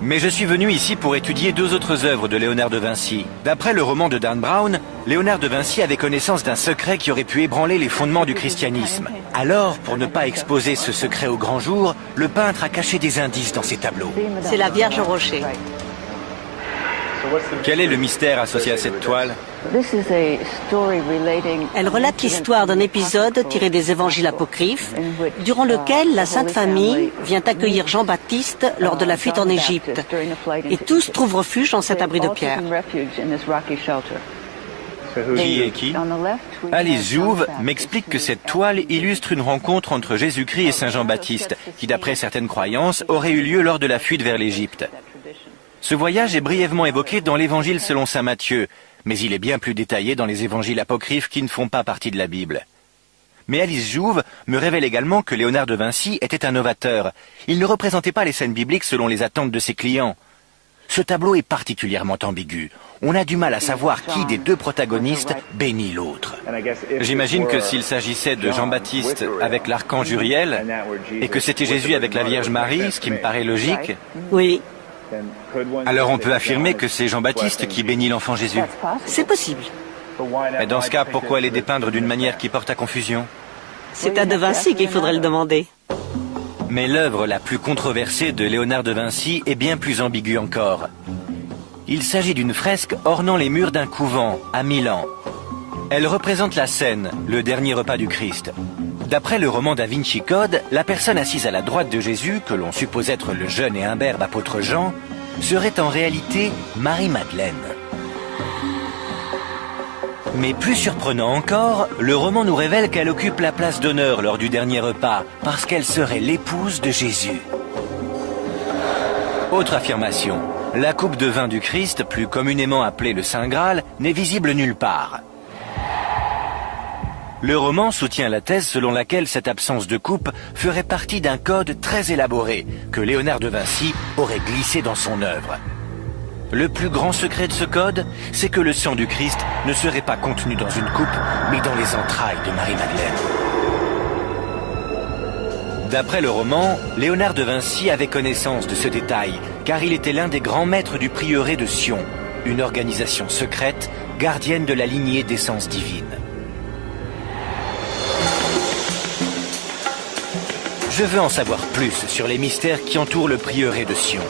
Mais je suis venu ici pour étudier deux autres œuvres de Léonard de Vinci. D'après le roman de Dan Brown, Léonard de Vinci avait connaissance d'un secret qui aurait pu ébranler les fondements du christianisme. Alors, pour ne pas exposer ce secret au grand jour, le peintre a caché des indices dans ses tableaux. C'est la Vierge au rocher. Quel est le mystère associé à cette toile? Elle relate l'histoire d'un épisode tiré des évangiles apocryphes, durant lequel la Sainte Famille vient accueillir Jean-Baptiste lors de la fuite en Égypte. Et tous trouvent refuge dans cet abri de pierre. Qui est qui? Alice Jouve m'explique que cette toile illustre une rencontre entre Jésus-Christ et Saint Jean-Baptiste, qui d'après certaines croyances aurait eu lieu lors de la fuite vers l'Égypte. Ce voyage est brièvement évoqué dans l'Évangile selon saint Matthieu, mais il est bien plus détaillé dans les évangiles apocryphes qui ne font pas partie de la Bible. Mais Alice Jouve me révèle également que Léonard de Vinci était un novateur. Il ne représentait pas les scènes bibliques selon les attentes de ses clients. Ce tableau est particulièrement ambigu. On a du mal à savoir qui des deux protagonistes bénit l'autre. J'imagine que s'il s'agissait de Jean-Baptiste avec l'archange Uriel, et que c'était Jésus avec la Vierge Marie, ce qui me paraît logique... Oui. Alors on peut affirmer que c'est Jean-Baptiste qui bénit l'enfant Jésus. C'est possible. Mais dans ce cas, pourquoi les dépeindre d'une manière qui porte à confusion? C'est à De Vinci qu'il faudrait le demander. Mais l'œuvre la plus controversée de Léonard de Vinci est bien plus ambiguë encore. Il s'agit d'une fresque ornant les murs d'un couvent à Milan. Elle représente la scène, le dernier repas du Christ. D'après le roman Da Vinci Code, la personne assise à la droite de Jésus, que l'on suppose être le jeune et imberbe apôtre Jean, serait en réalité Marie-Madeleine. Mais plus surprenant encore, le roman nous révèle qu'elle occupe la place d'honneur lors du dernier repas, parce qu'elle serait l'épouse de Jésus. Autre affirmation, la coupe de vin du Christ, plus communément appelée le Saint Graal, n'est visible nulle part. Le roman soutient la thèse selon laquelle cette absence de coupe ferait partie d'un code très élaboré que Léonard de Vinci aurait glissé dans son œuvre. Le plus grand secret de ce code, c'est que le sang du Christ ne serait pas contenu dans une coupe, mais dans les entrailles de Marie-Madeleine. D'après le roman, Léonard de Vinci avait connaissance de ce détail, car il était l'un des grands maîtres du prieuré de Sion, une organisation secrète, gardienne de la lignée d'essence divine. Je veux en savoir plus sur les mystères qui entourent le prieuré de Sion.